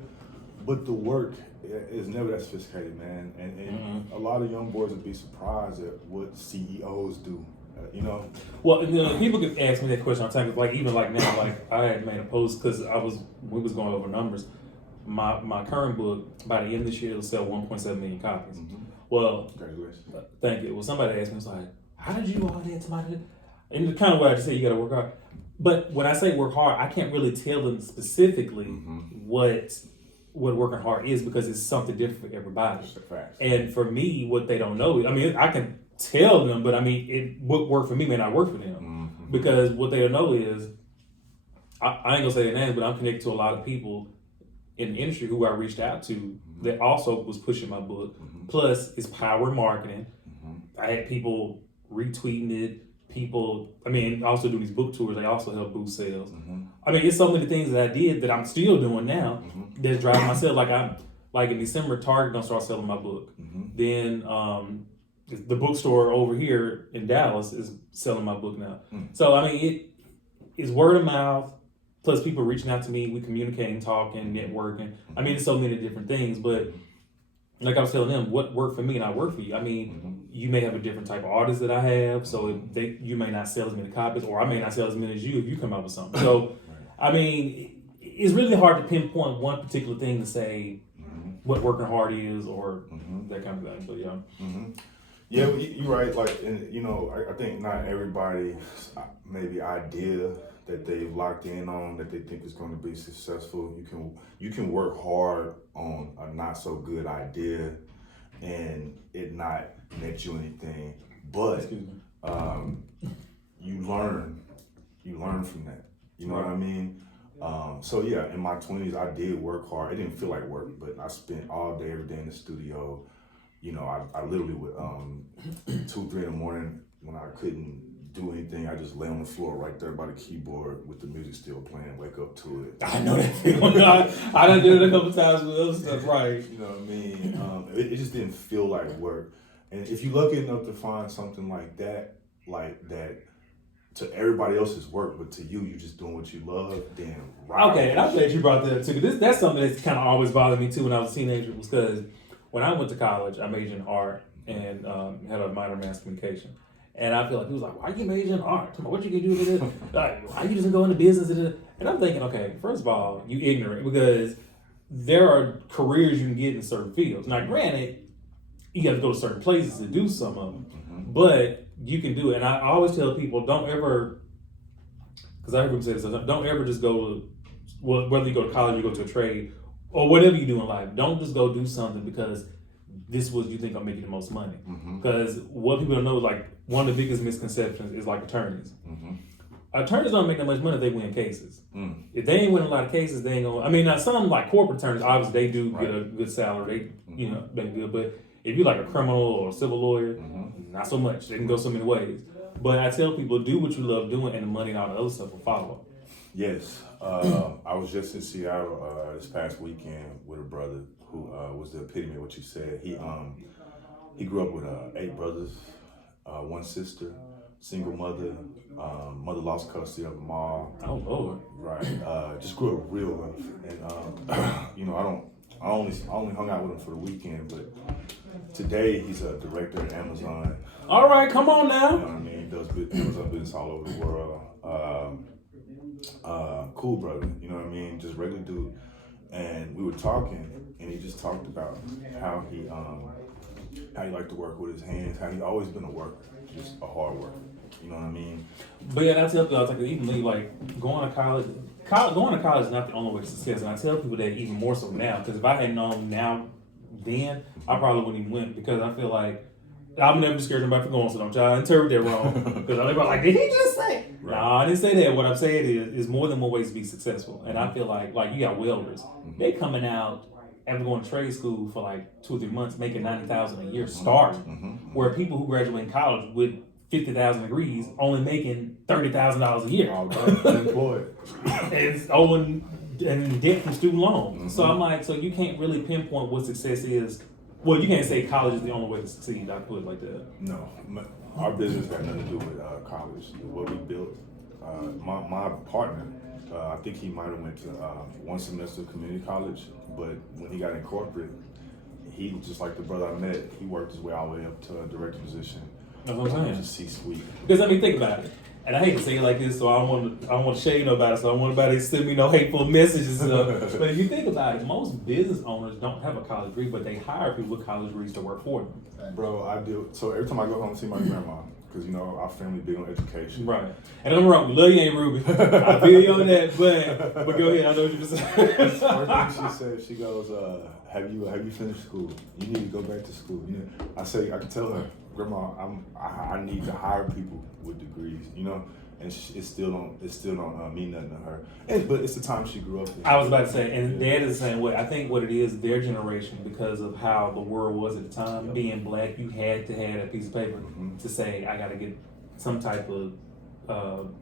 but the work is never that sophisticated, man. And a lot of young boys would be surprised at what CEOs do. You know. Well, you know, people could ask me that question all the time. Like even like now, like I had made a post because we was going over numbers. My current book by the end of this year will sell 1.7 million copies. Mm-hmm. Well, Congratulations. thank you. Well, somebody asked me, it's like, how did you do all that? Somebody, and the kind of way I just say you got to work hard. But when I say work hard, I can't really tell them specifically what working hard is because it's something different for everybody. Facts. And for me, what they don't know, I mean, I can tell them, but I mean, what worked for me may not work for them because what they don't know is, I ain't gonna say their names, but I'm connected to a lot of people in the industry who I reached out to that also was pushing my book. Plus, it's power marketing. I had people retweeting it. People, I mean, also do these book tours. They also help boost sales. I mean, it's so many things that I did that I'm still doing now that's driving myself. Like in December, Target gonna start selling my book. Then the bookstore over here in Dallas is selling my book now. So I mean, it's word of mouth. Plus people reaching out to me. We communicating, talking, networking. I mean, it's so many different things. But like I was telling them, what worked for me and I work for you. I mean, you may have a different type of artist that I have, so you may not sell as many copies, or I may not sell as many as you if you come out with something. So, I mean, it's really hard to pinpoint one particular thing to say what working hard is or that kind of thing. But yeah. Yeah, you're right. Like, and you know, I think not everybody maybe idea that they've locked in on that they think is going to be successful. You can work hard on a not so good idea and it not net you anything, but you learn from that. You know what I mean? So yeah, in my 20s, I did work hard. It didn't feel like work, but I spent all day, every day in the studio. You know, I literally would 2-3 in the morning when I couldn't do anything, I just lay on the floor right there by the keyboard with the music still playing, wake up to it. I know that feeling. I done did it a couple times with other stuff, right? You know what I mean? It just didn't feel like work. And if you're lucky enough to find something like that to everybody else's work, but to you, you're just doing what you love, then right. Okay, and I'm glad you brought that up too. That's something that's kind of always bothered me too when I was a teenager, was because when I went to college, I majored in art and had a minor in mass communication. And I feel like he was like, why you major in art? What you can do with it? Like, why you just go into business? And I'm thinking, okay, first of all, you ignorant because there are careers you can get in certain fields. Now, granted, you have to go to certain places to do some of them, but you can do it. And I always tell people, don't ever, because I heard people say this, don't ever just go to, well, whether you go to college or you go to a trade or whatever you do in life, don't just go do something because this is what you think will make you the most money. Because what people don't know is like one of the biggest misconceptions is like attorneys. Attorneys don't make that much money if they win cases. If they ain't win a lot of cases, they ain't gonna. I mean, now some like corporate attorneys, obviously they do get a good salary. They, make good. But if you're like a criminal or a civil lawyer, not so much. They can go so many ways. But I tell people, do what you love doing, and the money and all the other stuff will follow. Yes, I was just in Seattle this past weekend with a brother who was the epitome of what you said. He grew up with 8 brothers, 1 sister, single mother. Mother lost custody of them all. Oh Lord! Right. Just grew up real rough, and I only hung out with him for the weekend, but today he's a director at Amazon. All right, come on now. You know what I mean? He does business all over the world. Cool brother, you know what I mean? Just regular dude. And we were talking, and he just talked about how he liked to work with his hands, how he always been a worker, just a hard worker. You know what I mean? But yeah, I tell people, I was like, even like going to college is not the only way to success. And I tell people that even more so now, because if I had known now, then I probably wouldn't even win, because I feel like I'm never discouraged anybody for going, so don't y'all interpret that wrong. Because everybody like, did he just say? Right. No, I didn't say that. What I'm saying is more than one ways to be successful. And I feel like you got welders. They coming out after going to trade school for like 2 or 3 months, making $90,000 a year starting. Where people who graduate in college with 50,000 degrees only making $30,000 a year. Unemployed. It's owing and debt from student loans. So I'm like, so you can't really pinpoint what success is. Well, you can't say college is the only way to succeed. I put it like that. No, our business had nothing to do with college. What we built, my partner, I think he might have went to 1 semester of community college, but when he got in corporate, he was just like the brother I met. He worked his way all the way up to a director position. That's what I'm saying. Just C-suite. Because I mean, think about it. And I hate to say it like this, so I don't want to shade nobody, so I don't want nobody to send me no hateful messages. But if you think about it, most business owners don't have a college degree, but they hire people with college degrees to work for them. Bro, I do. So every time I go home to see my grandma, because our family big on education. Right. And I'm wrong. We love you, Aunt Ruby. I feel you on that, but go ahead. I know what you're saying. First thing she said, she goes, "Have you finished school? You need to go back to school." I can tell her, Grandma, I need to hire people with degrees, and it still don't mean nothing to her. But it's the time she grew up in. I was about to say, and Dad is the same way. I think what it is, their generation, because of how the world was at the time, being black, you had to have a piece of paper to say, I got to get some type of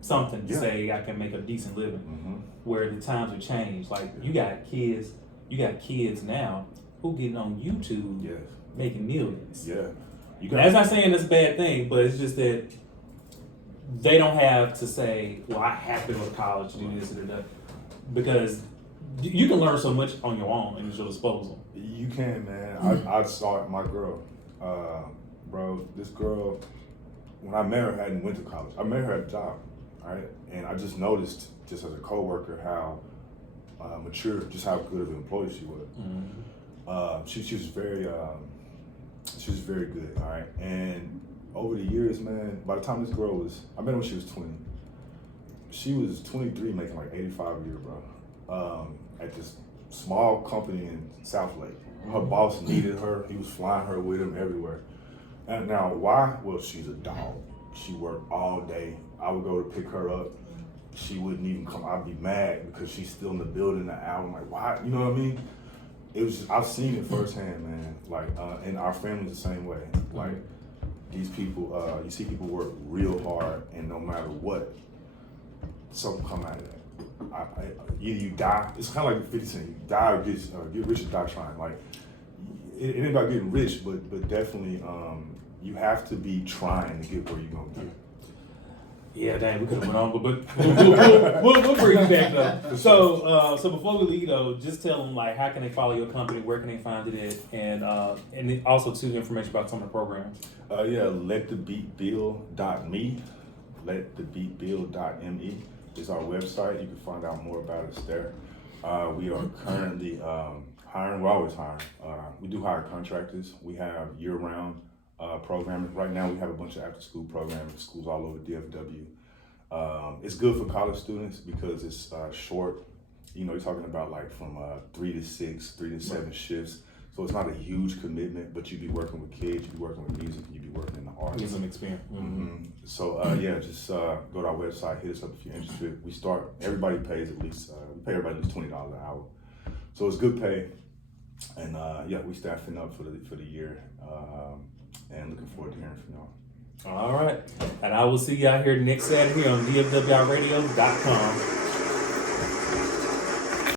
something to say I can make a decent living. Where the times have changed. Like you got kids now who getting on YouTube making millions. Yeah. That's not saying that's a bad thing, but it's just that they don't have to say, well, I have to go to college to do this or that. Because you can learn so much on your own and at your disposal. You can, man. I saw it, my girl. Bro, this girl, when I met her, I hadn't went to college. I met her at a job, right? And I just noticed, just as a coworker, how mature, just how good of an employee she was. She was very good, all right? And over the years, man, by the time this girl I met her when she was 20. She was 23, making like 85 a year, bro. At this small company in South Lake. Her boss needed her. He was flying her with him everywhere. And now, why? Well, she's a dog. She worked all day. I would go to pick her up. She wouldn't even come. I'd be mad because she's still in the building an hour. I'm like, why? You know what I mean? It was just, I've seen it firsthand, man. Like, and our family's the same way. Like, these people, you see people work real hard, and no matter what, something come out of that. Either you die. It's kind of like 50 Cent. You die or get rich or die trying. Like, it ain't about getting rich, but definitely, you have to be trying to get where you're gonna get. Yeah, dang, we could have went on, but we'll bring you back though. So before we leave though, just tell them like how can they follow your company, where can they find it at, and also too information about some of the programs. LetTheBeatBuild.me, LetTheBeatBuild.me is our website. You can find out more about us there. We are currently hiring. We're always hiring. We do hire contractors. We have year-round programming. Right now, we have a bunch of after-school programming in schools all over DFW. It's good for college students because it's short. You know, you're talking about like from 3 to 6, 3 to 7 shifts. So it's not a huge commitment, but you'd be working with kids, you'd be working with music, you'd be working in the arts. Get some experience. So yeah, just go to our website, hit us up if you're interested. Everybody pays at least, we pay everybody at least $20 an hour. So it's good pay. And yeah, we staffing up for the year and looking forward to hearing from y'all. All right. And I will see you out here next Saturday on DFWRadio.com.